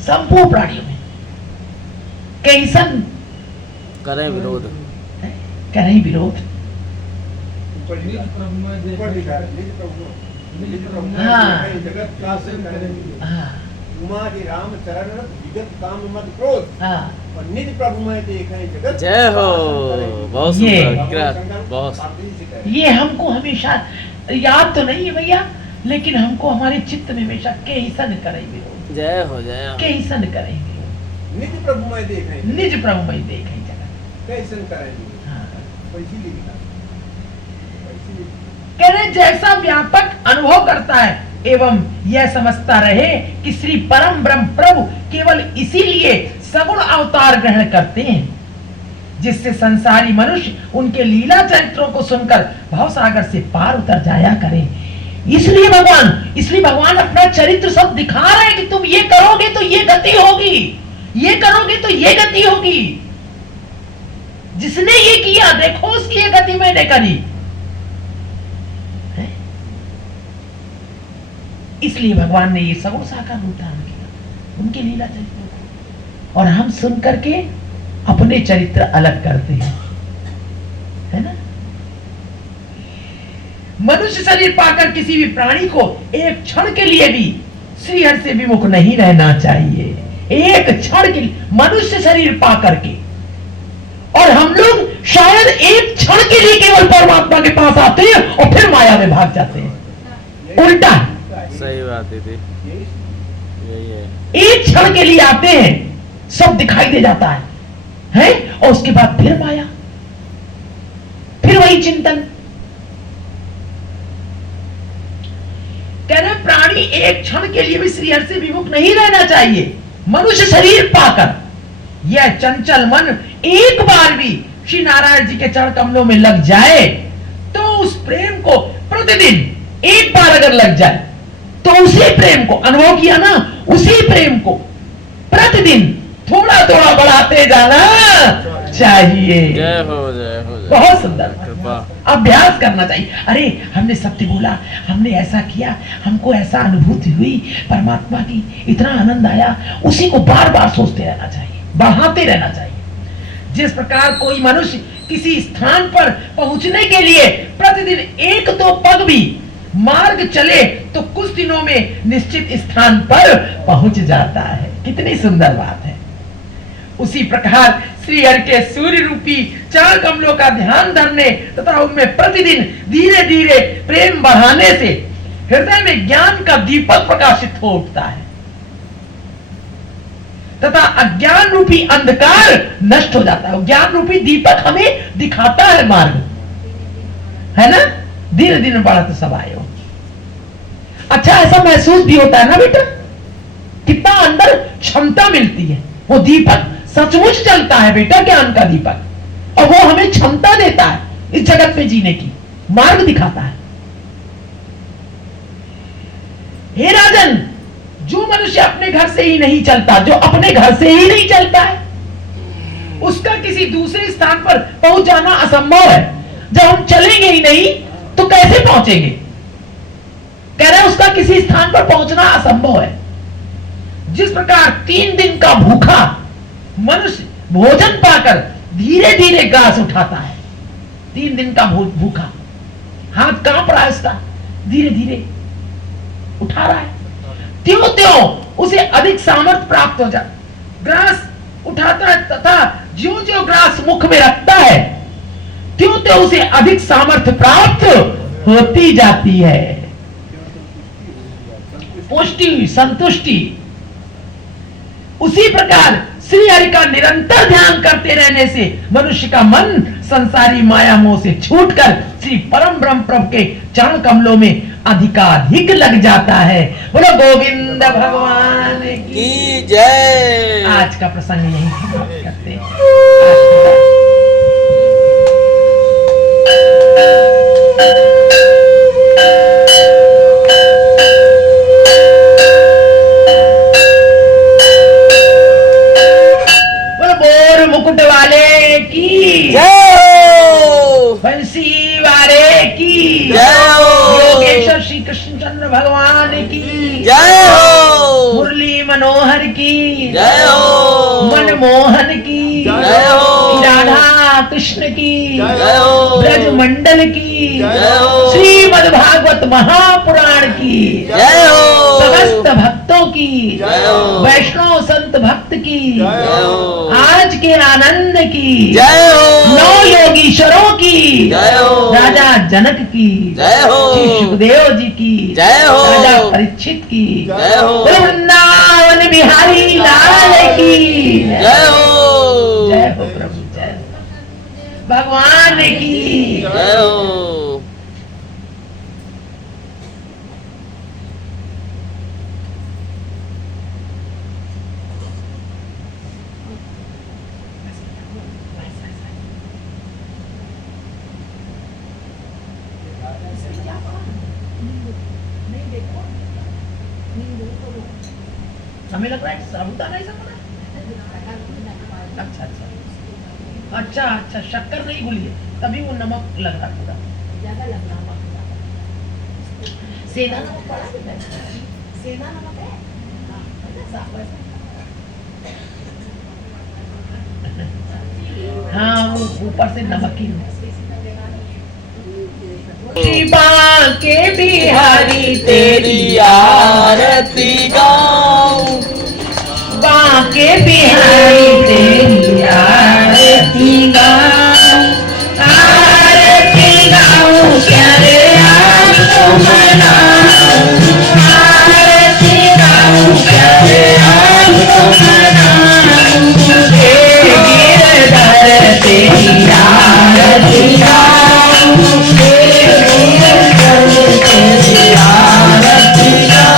संपूर्ण प्राणियों में कैसन करें विरोध, करें विरोध। हाँ। जगत का हाँ। उमादि राम चरण विगत काम मत क्रोध। हाँ। और निज प्रभु में देखें जगत। जय हो। बहुत सुंदर, बहुत। ये हमको हमेशा याद तो नहीं है भैया, लेकिन हमको हमारे चित्त में हमेशा कैसन करे विरोध। जय हो, जय हो। कैसन करे विरोध। निज प्रभु में देखें, निज प्रभु में देखें जगत कैसन करेंगे। हाँ। पैसी लिखना, कह रहे जैसा व्यापक अनुभव करता है एवं यह समझता रहे कि श्री परम ब्रह्म प्रभु केवल इसीलिए सगुण अवतार ग्रहण करते हैं जिससे संसारी मनुष्य उनके लीला चरित्रों को सुनकर भवसागर से पार उतर जाया करे। इसलिए भगवान अपना चरित्र सब दिखा रहे हैं कि तुम ये करोगे तो ये गति होगी, ये करोगे तो ये गति होगी। जिसने ये किया देखो उसकी ये गति मैंने करी। इसलिए भगवान ने ये सगुण साकार रूप धारण किया उनके लीला चरित्रों को, और हम सुन करके अपने चरित्र अलग करते हैं, है ना। मनुष्य शरीर पाकर किसी भी प्राणी को एक क्षण के लिए भी श्री हरि से विमुख नहीं रहना चाहिए। एक क्षण के लिए मनुष्य शरीर पाकर के, और हम लोग शायद एक क्षण के लिए केवल परमात्मा के पास आते हैं और फिर माया में भाग जाते हैं। उल्टा है। सही बात है, यही है। एक क्षण के लिए आते हैं, सब दिखाई दे जाता है, और उसके बाद फिर माया, फिर वही चिंतन। कह रहे प्राणी एक क्षण के लिए भी श्री हरि से विमुख नहीं रहना चाहिए। मनुष्य शरीर पाकर यह चंचल मन एक बार भी श्री नारायण जी के चरण कमलों में लग जाए तो उस प्रेम को प्रतिदिन एक बार अगर लग जाए तो उसी प्रेम को अनुभव किया ना, उसी प्रेम को प्रतिदिन थोड़ा थोड़ा बढ़ाते जाना चाहिए। जय हो जय हो जय बहुत सुंदर कृपा। अभ्यास करना चाहिए। अरे हमने सत्य बोला, हमने ऐसा किया, हमको ऐसा अनुभूति हुई परमात्मा की, इतना आनंद आया, उसी को बार बार सोचते रहना चाहिए, बढ़ाते रहना चाहिए। जिस प्रकार कोई मनुष्य किसी स्थान पर पहुंचने के लिए प्रतिदिन एक दो पग भी मार्ग चले तो कुछ दिनों में निश्चित स्थान पर पहुंच जाता है। कितनी सुंदर बात है। उसी प्रकार श्री हरि के सूर्य रूपी चरण कमलों का ध्यान धरने तथा उनमें प्रतिदिन धीरे धीरे प्रेम बढ़ाने से हृदय में ज्ञान का दीपक प्रकाशित हो उठता है तथा अज्ञान रूपी अंधकार नष्ट हो जाता है। ज्ञान रूपी दीपक हमें दिखाता है मार्ग, है ना, धीरे धीरे बढ़ाते सब आए हो। अच्छा, ऐसा महसूस भी होता है ना बेटा, कितना अंदर क्षमता मिलती है। वो दीपक सचमुच चलता है बेटा, ज्ञान का दीपक, और वो हमें क्षमता देता है इस जगत में जीने की, मार्ग दिखाता है। हे राजन, जो मनुष्य अपने घर से ही नहीं चलता, जो अपने घर से ही नहीं चलता है, उसका किसी दूसरे स्थान पर पहुंच जाना असंभव है। जब हम चलेंगे ही नहीं तो कैसे पहुंचेंगे? कह रहे हैं उसका किसी स्थान पर पहुंचना असंभव है। जिस प्रकार 3 दिन का भूखा मनुष्य भोजन पाकर धीरे धीरे घास उठाता है, 3 दिन का भूखा, हाथ कांप रहा है उसका, धीरे धीरे उठा रहा है, त्यों त्यों उसे अधिक सामर्थ्य प्राप्त हो जाता, ग्रास उठाता है तथा ज्यों ज्यों ग्रास मुख में रखता है त्यों त्यों उसे अधिक सामर्थ्य प्राप्त होती जाती है। पुष्टि, संतुष्टि। उसी प्रकार श्री हरि का निरंतर ध्यान करते रहने से मनुष्य का मन संसारी माया मोह से छूटकर श्री परम ब्रह्म प्रभु के चरण कमलों में अधिकाधिक लग जाता है। बोलो गोविंद भगवान की जय। आज का प्रसंग यही समाप्त करते हैं। मुकुट वाले की जय, बंसी वाले की जय, योगेश्वर श्री कृष्णचंद्र भगवान की जय, मुरली मनोहर की जय, मनमोहन की जय, राधा कृष्ण की जय, ब्रज मंडल की जय, श्रीमद् भागवत महापुराण की जय, समस्त भक्तों की जय, वैष्णव संत भक्त की जय, आज के आनंद की जय, 9 योगीश्वरों की जय, राजा जनक की जय हो, श्री सुखदेव जी की जय हो, राजा परीक्षित की जय हो, वृंदावन बिहारी लाल की जय हो, जय हो प्रभु, जय हो। भगवान की जय हो। हमें लग रहा है साबुदाना ऐसा बना। अच्छा अच्छा अच्छा अच्छा, शक्कर नहीं घुली है तभी वो नमक लग रहा पूरा, ज्यादा लग रहा सेंधा नमक पड़ा है, सेंधा नमक है, हाँ वो ऊपर से नमकीन है। बांके बिहारी तेरी आरती गाऊं, बांके बिहारी तेरी आरती गाऊं, आरती गाऊं क्या रे आपको मनाऊं, आरती गाऊं क्या रे आपको मनाऊं, गिरधर तेरी आरती गाऊं, गिरधर तेरी आरती गाऊं।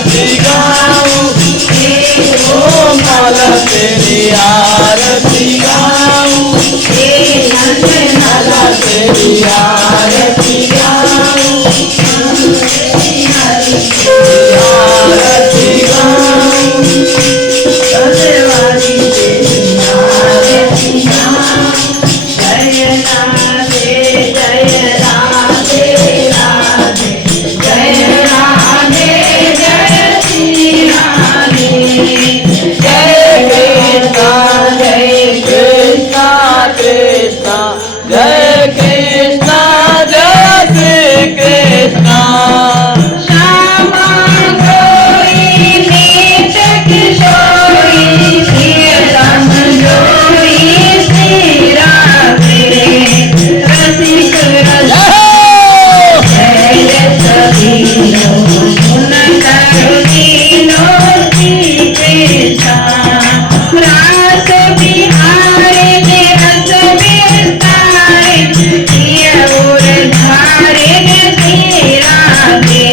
आरती गाऊं, ओ माला तेरी आरती गाऊं, माला तेरी आरती गाऊं, आरती गाऊं, सत्यवादी तेरी आरती गाऊं, जय राधे जय राधे राधे, जय राधे जय श्री राधे, जय कृष्णा कृष्णा कृष्णा, जय कृष्णा जय श्री कृष्णा, श्यामा गौरी नीत किशोरी, श्री राम जोड़ी श्री राधे, रसिक रस जय सखीनो गुण करुणीनो श्री कृष्णा, रास बिहारी ने रस विस्तारे, प्रिय और धारे ने श्री राधे,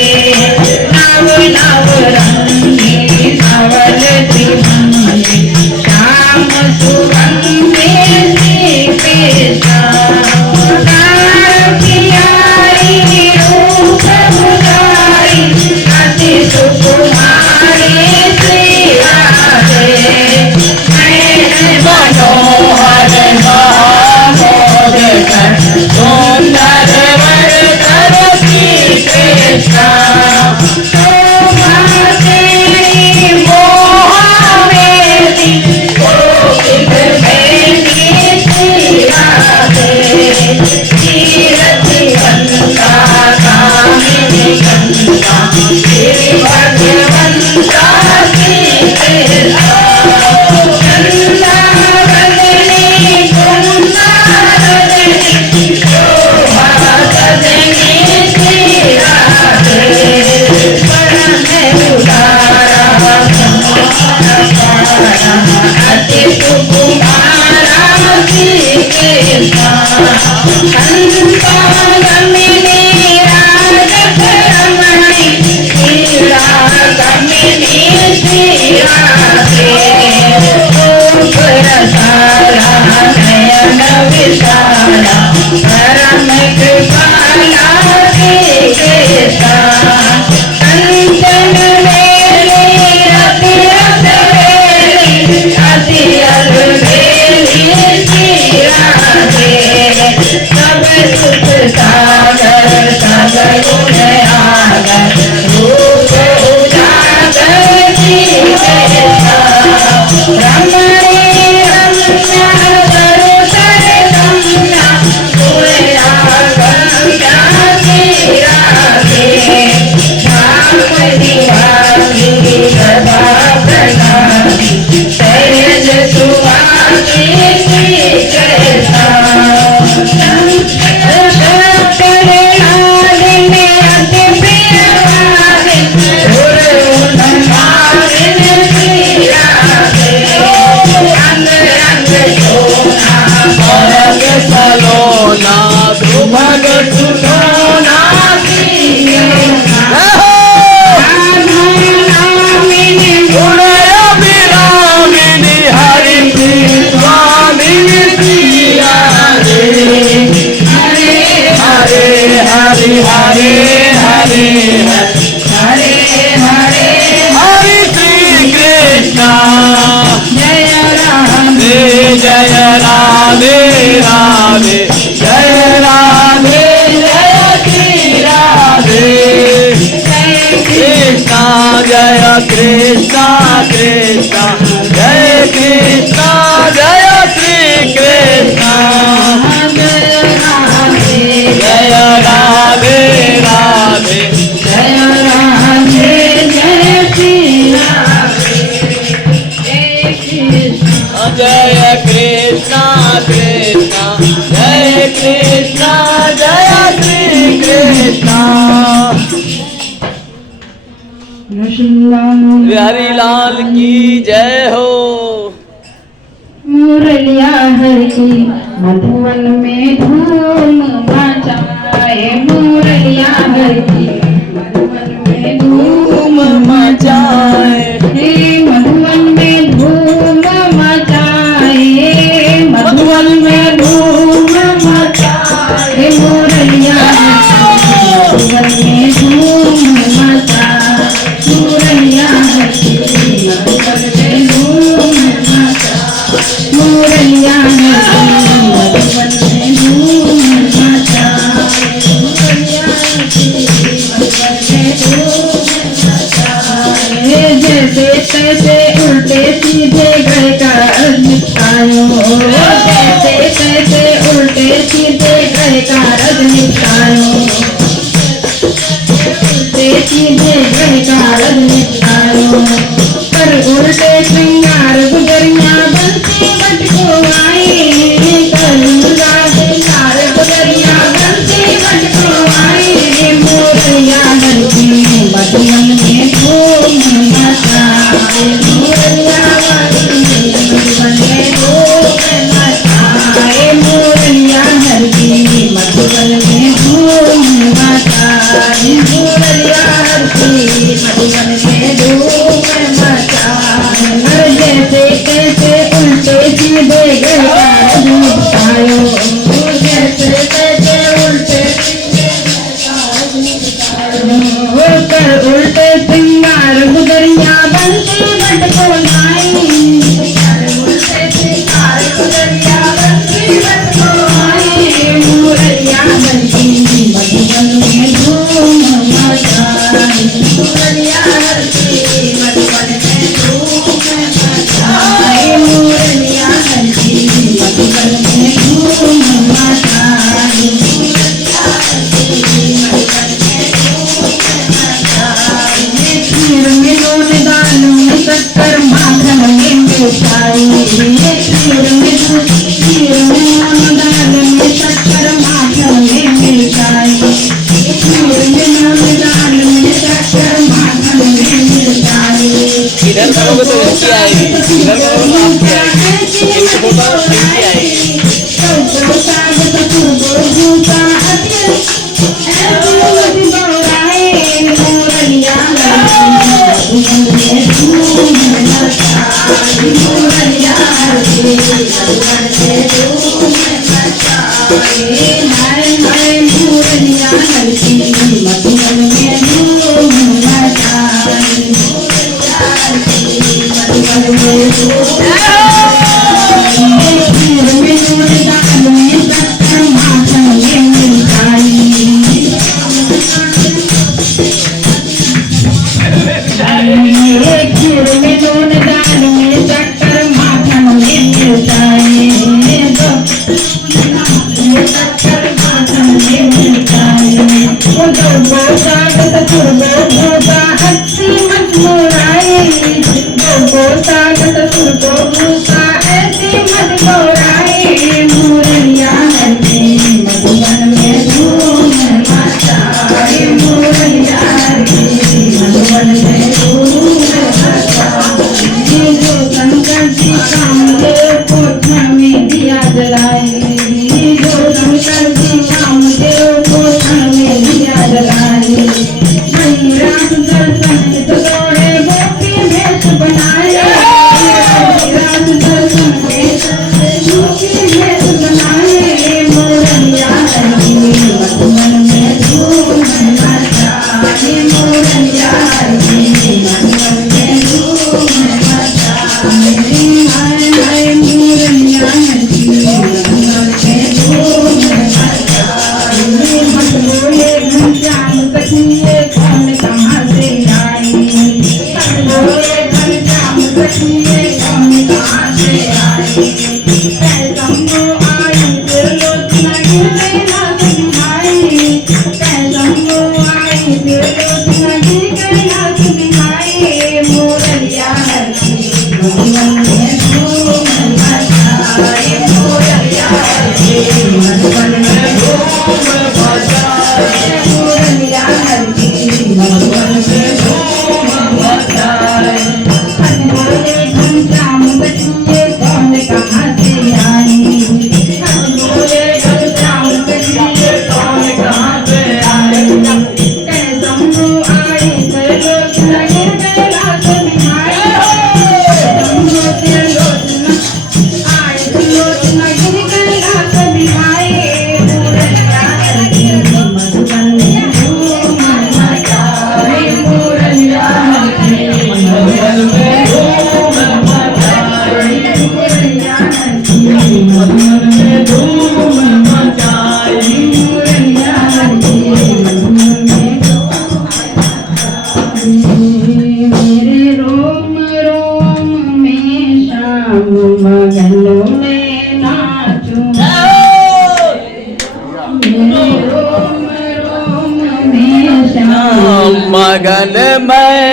नव नव रंगी धवल त्रिभंगी, श्याम सुगंधि श्री कृष्णा, प्यारी रूप मुरारी, अति सुकुमारी श्री राधे, मनोहर महामोदकर सुंदर वरकर श्री कृष्णा, शोभा तेरी मोहावेदी, गोपिक बेटी श्री राधे, कीरति वंता कामिनी कंता, श्री भगवंता श्री कृष्णा, वृंदावनी कुंदारजनी, शोभा सजनी श्री राधे, परम उदारा समानकारा, अति सुकुमारा श्री कृष्णा, संतानमिनी राजकरमणि, शीलाकमिनी श्री राधे, रूप रसाला नयन विशाला, परम कृपाला श्री कृष्णा, कंचन मेली रति रस वेली, अति अलबेली श्री राधे, सब सुख सागर सब गुण आगर, रूप उजागर श्री कृष्णा, रमणी रम्या वरु सरगम्या, गुणया गम्या श्री राधे, धाम निवासी सदा प्रसादी, सहज सुवासी श्री कृष्णा, शक्करनादिने अति प्रियवादिने, गुरुनादिने श्री राधे, रंग रंग सोना भरत सलोना ध्रुवग सुलोना श्री कृष्णा, गुण अभिरामिनी हरि स्वामिनी श्री राधे, हरे हरे हरि हरे हरे हरे हरे हरि श्री कृष्णा, जय राम जय राधे राधे, जय राधे जय श्री राधे, जय कृष्णा जय कृष्णा कृष्णा, जय कृष्णा जय श्री कृष्णा, जय राधे राधे, जय राधे जय श्री राधे, जय कृष्ण जय कृष्णा कृष्णा, जय कृष्णा जय श्री कृष्णा, बिहारी लाल की जय हो। मुरलिया हर की मधुवन में धूम मचाए, मुरलिया हर की मधुवन में धूम मचाए। तैसे उल्टे सीधे गए कारज निपटायो, जैसे तैसे उल्टे सीधे गए कारज निपटायो, उल्टे सीधे गए कारज निपटायो। कर उल्टे श्रृंगार गुजरिया बंसी बटको आई, कर श्रृंगार गुजरिया बंसी बटको आई, मोरैया हर की मधुबन में धूम मचाए, मोरैया हर की मधुबन में धूम मचाए, मोरैया हर की मधुबन में धूम मचाए, मोरैया हर की मधुबन में धूम मचाए। हर जैसे कैसे उल्टे सीधे गए कारज निपटायो, जैसे कैसे उल्टे सीधे कारज निपटायो। कर उल्टे श्रृंगार गुजरिया बंसी बटको आई, कर उल्टे श्रृंगार गुजरिया बंसी बटको आई, मोरैया हर की मधुबन में धूम मचाए, मोरैया हर की मधुबन में धूम मचाए, मोरैया हर की मधुबन में धूम मचाए, मोरैया हर की मधुबन में धूम मचाए। खीर में नून दाल में शक्कर माखन में मिठाई, खीर में नून दाल में शक्कर माखन में मिठाई, खीर में नून दाल में शक्कर माखन में मिठाई। इधर करोगे तो अच्छी आएगी, इधर करोगे तो अच्छी आएगी, एक फोटो अच्छी आएगी।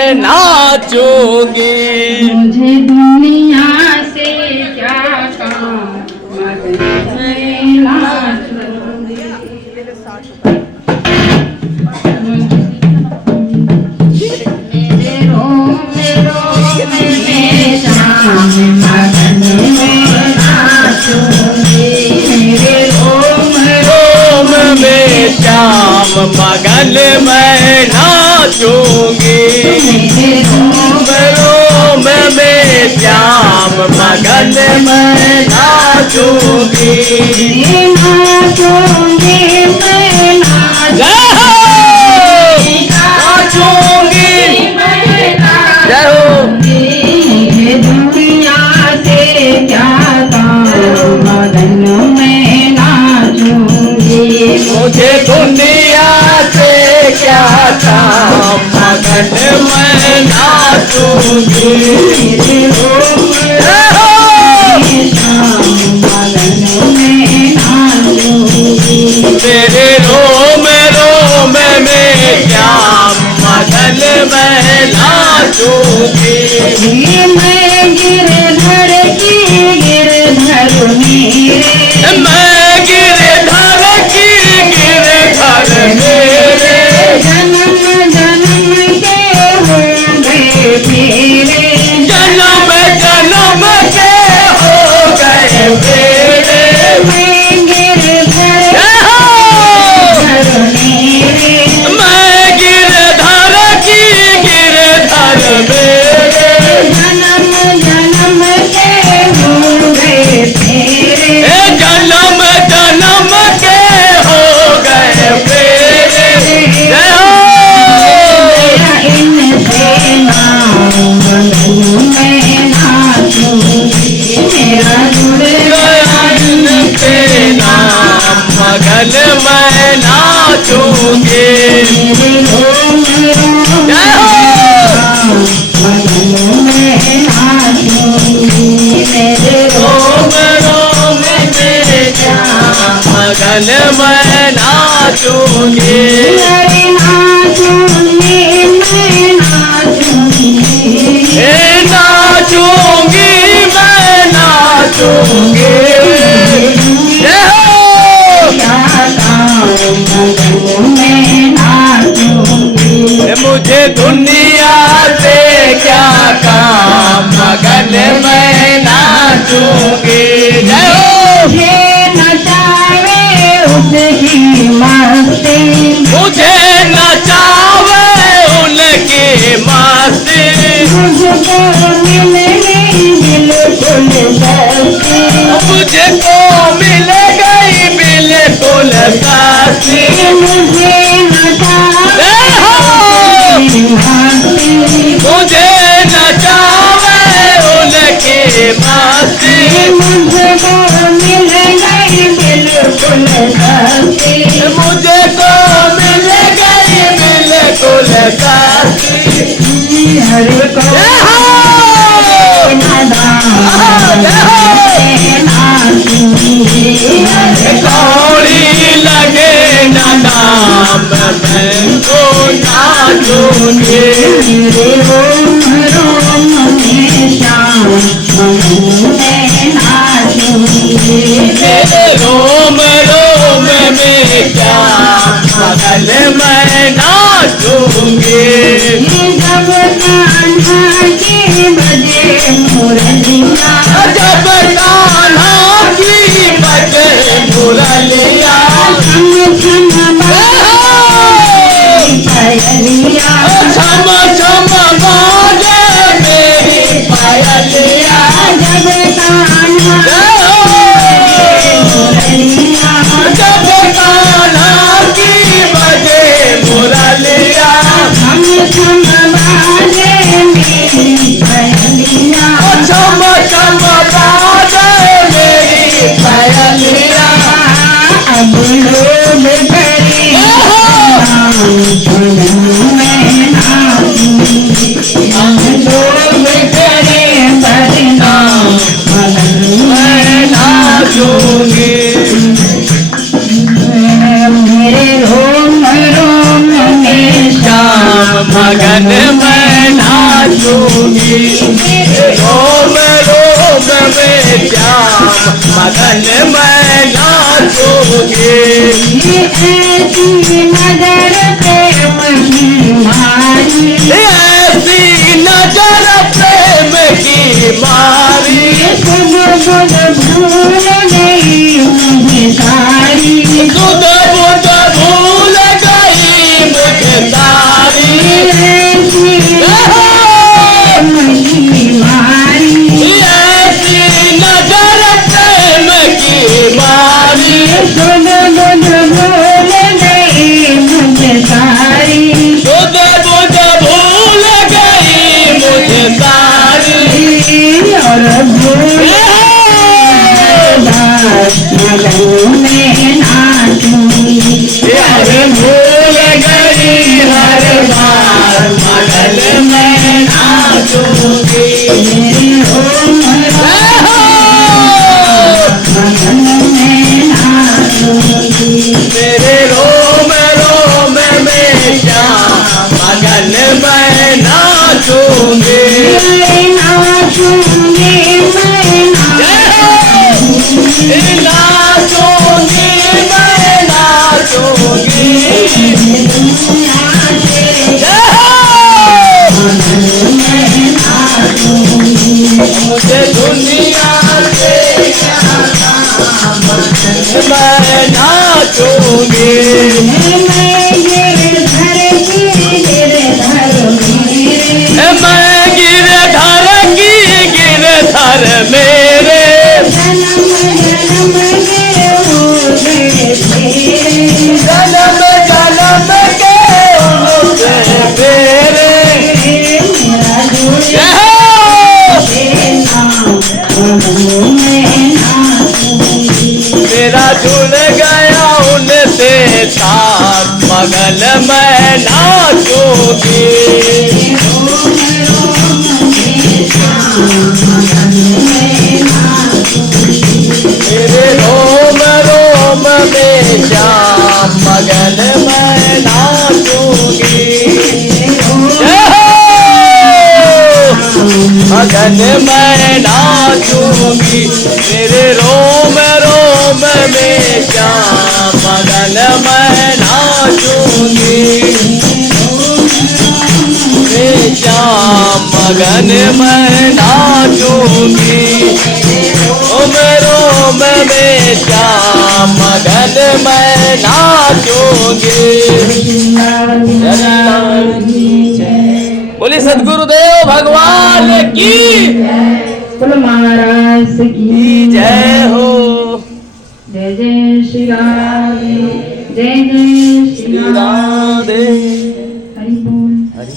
मैं नाचूंगी। मुझे दुनिया से क्या काम, मगर मैं नाचूंगी। मेरे रोम में शाम मगन में नाचूंगी। मेरे रोम में श्याम मगन मैं नाचूंगी। रोम में श्याम मगन मैं नाचूंगी। नाचूंगी मैं नाचूंगी। जय हो। मुझे दुनिया से क्या काम, मगन में नाचूंगी। मुझे दुनिया से क्या काम, मगन मैं नाचूंगी। तेरे रोम रोम में श्याम मगन मैं नाचूंगी। मैं गिरधर की गिरधर मेरे, मैं गिरधर की गिरधर मेरे, जन्म जन्म के होंगे फेरे। जन्म जन्म के हो गए फेरे। मैं गिरधर मेरे, मैं गिरधर की गिरधर मेरे, जन्म जन्म के होंगे फेरे। जन्म जन्म के हो गए फेरे। जय हो। इनसे नाम मगन में नाचूंगी। मेरा जुड़ गया इनके नाम मगन मैं नाचूंगी। मेरे रोम रोम जय हो। मगन में नाचूंगी। मेरे रोम रोम में श्याम मगन मैं नाचूंगी। मेरे नाचूंगी मैं नाचूंगी। नाचूंगी मैं नाचूंगी। जय हो। क्या काम मगन में नाचूंगी। मुझे दुनिया से क्या काम, मगन मैं नाचूंगी। जय हो। मुझे नचावे उसकी मस्ती, मुझे नचावे उनकी मस्ती। मुझको मिल गई बिल्कुल सस्ती। मुझको मिल गई बिल्कुल सस्ती। मुझे नचावे मस्ती, मुझे नचावे उनकी मस्ती। मुझको मिल गई बिल्कुल सस्ती। मुझको मिल गई बिल्कुल सस्ती। हर को जय हो। कौड़ी लगे ना नाम, मैं तो नाचूंगी। मेरे रोम रोम में श्याम मगन में नाचूंगी। मेरे रोम रोम में श्याम मगन मैं नाचूंगी। जब कान्हा की बजे मुरलिया, जब कान्हा की बजे मुरलिया, छम छम पायलिया, छम छम बाजे मेरी पायलिया। जब कान्हा मुरलिया, जब कान्हा की बजे मुरलिया, हम नाचूंगी रोम रोम में श्याम मगन मैं नाचूंगी ऐसी नजर प्रेम की मारी, ऐसी नजर प्रेम की मारी सुध बुध भूल गई मुझे सारी, सुध बुध भूल गई मुझे सारी ऐसी मारी, ऐसी नजर प्रेम की मारी सुध बुध भूल गई मुझे सारी, सुध बुध भूल गई मुझे सारी और भूल मगन में नाचूंगी, अरे भूल गई हर बार मगन में नाचूंगी मेरे रोम रोम में श्याम मगन मैं नाचूंगी नाचूंगी मैं नाचूंगी मुझे दुनिया से मैं नाचूंगी मैं गिरधर की गिरधर मेरे जन्म जन्म के उनसे मेरे मेरा जुड़ गया उनसे साथ मगन मैं नाचूंगी मेरे रोम रोम में श्याम मगन मैं नाचूंगी मगन मैं नाचूंगी मेरे रोम रोम में श्याम मगन मैं नाचूंगी श्याम मगन मैं नाचूंगी रोम रोम में श्याम मगन मैं नाचूंगी बोले सद्गुरुदेव भगवान की महाराज की जय हो जय जय श्री राधे, जय जय श्री राधे। राधे हरि बोल। हरि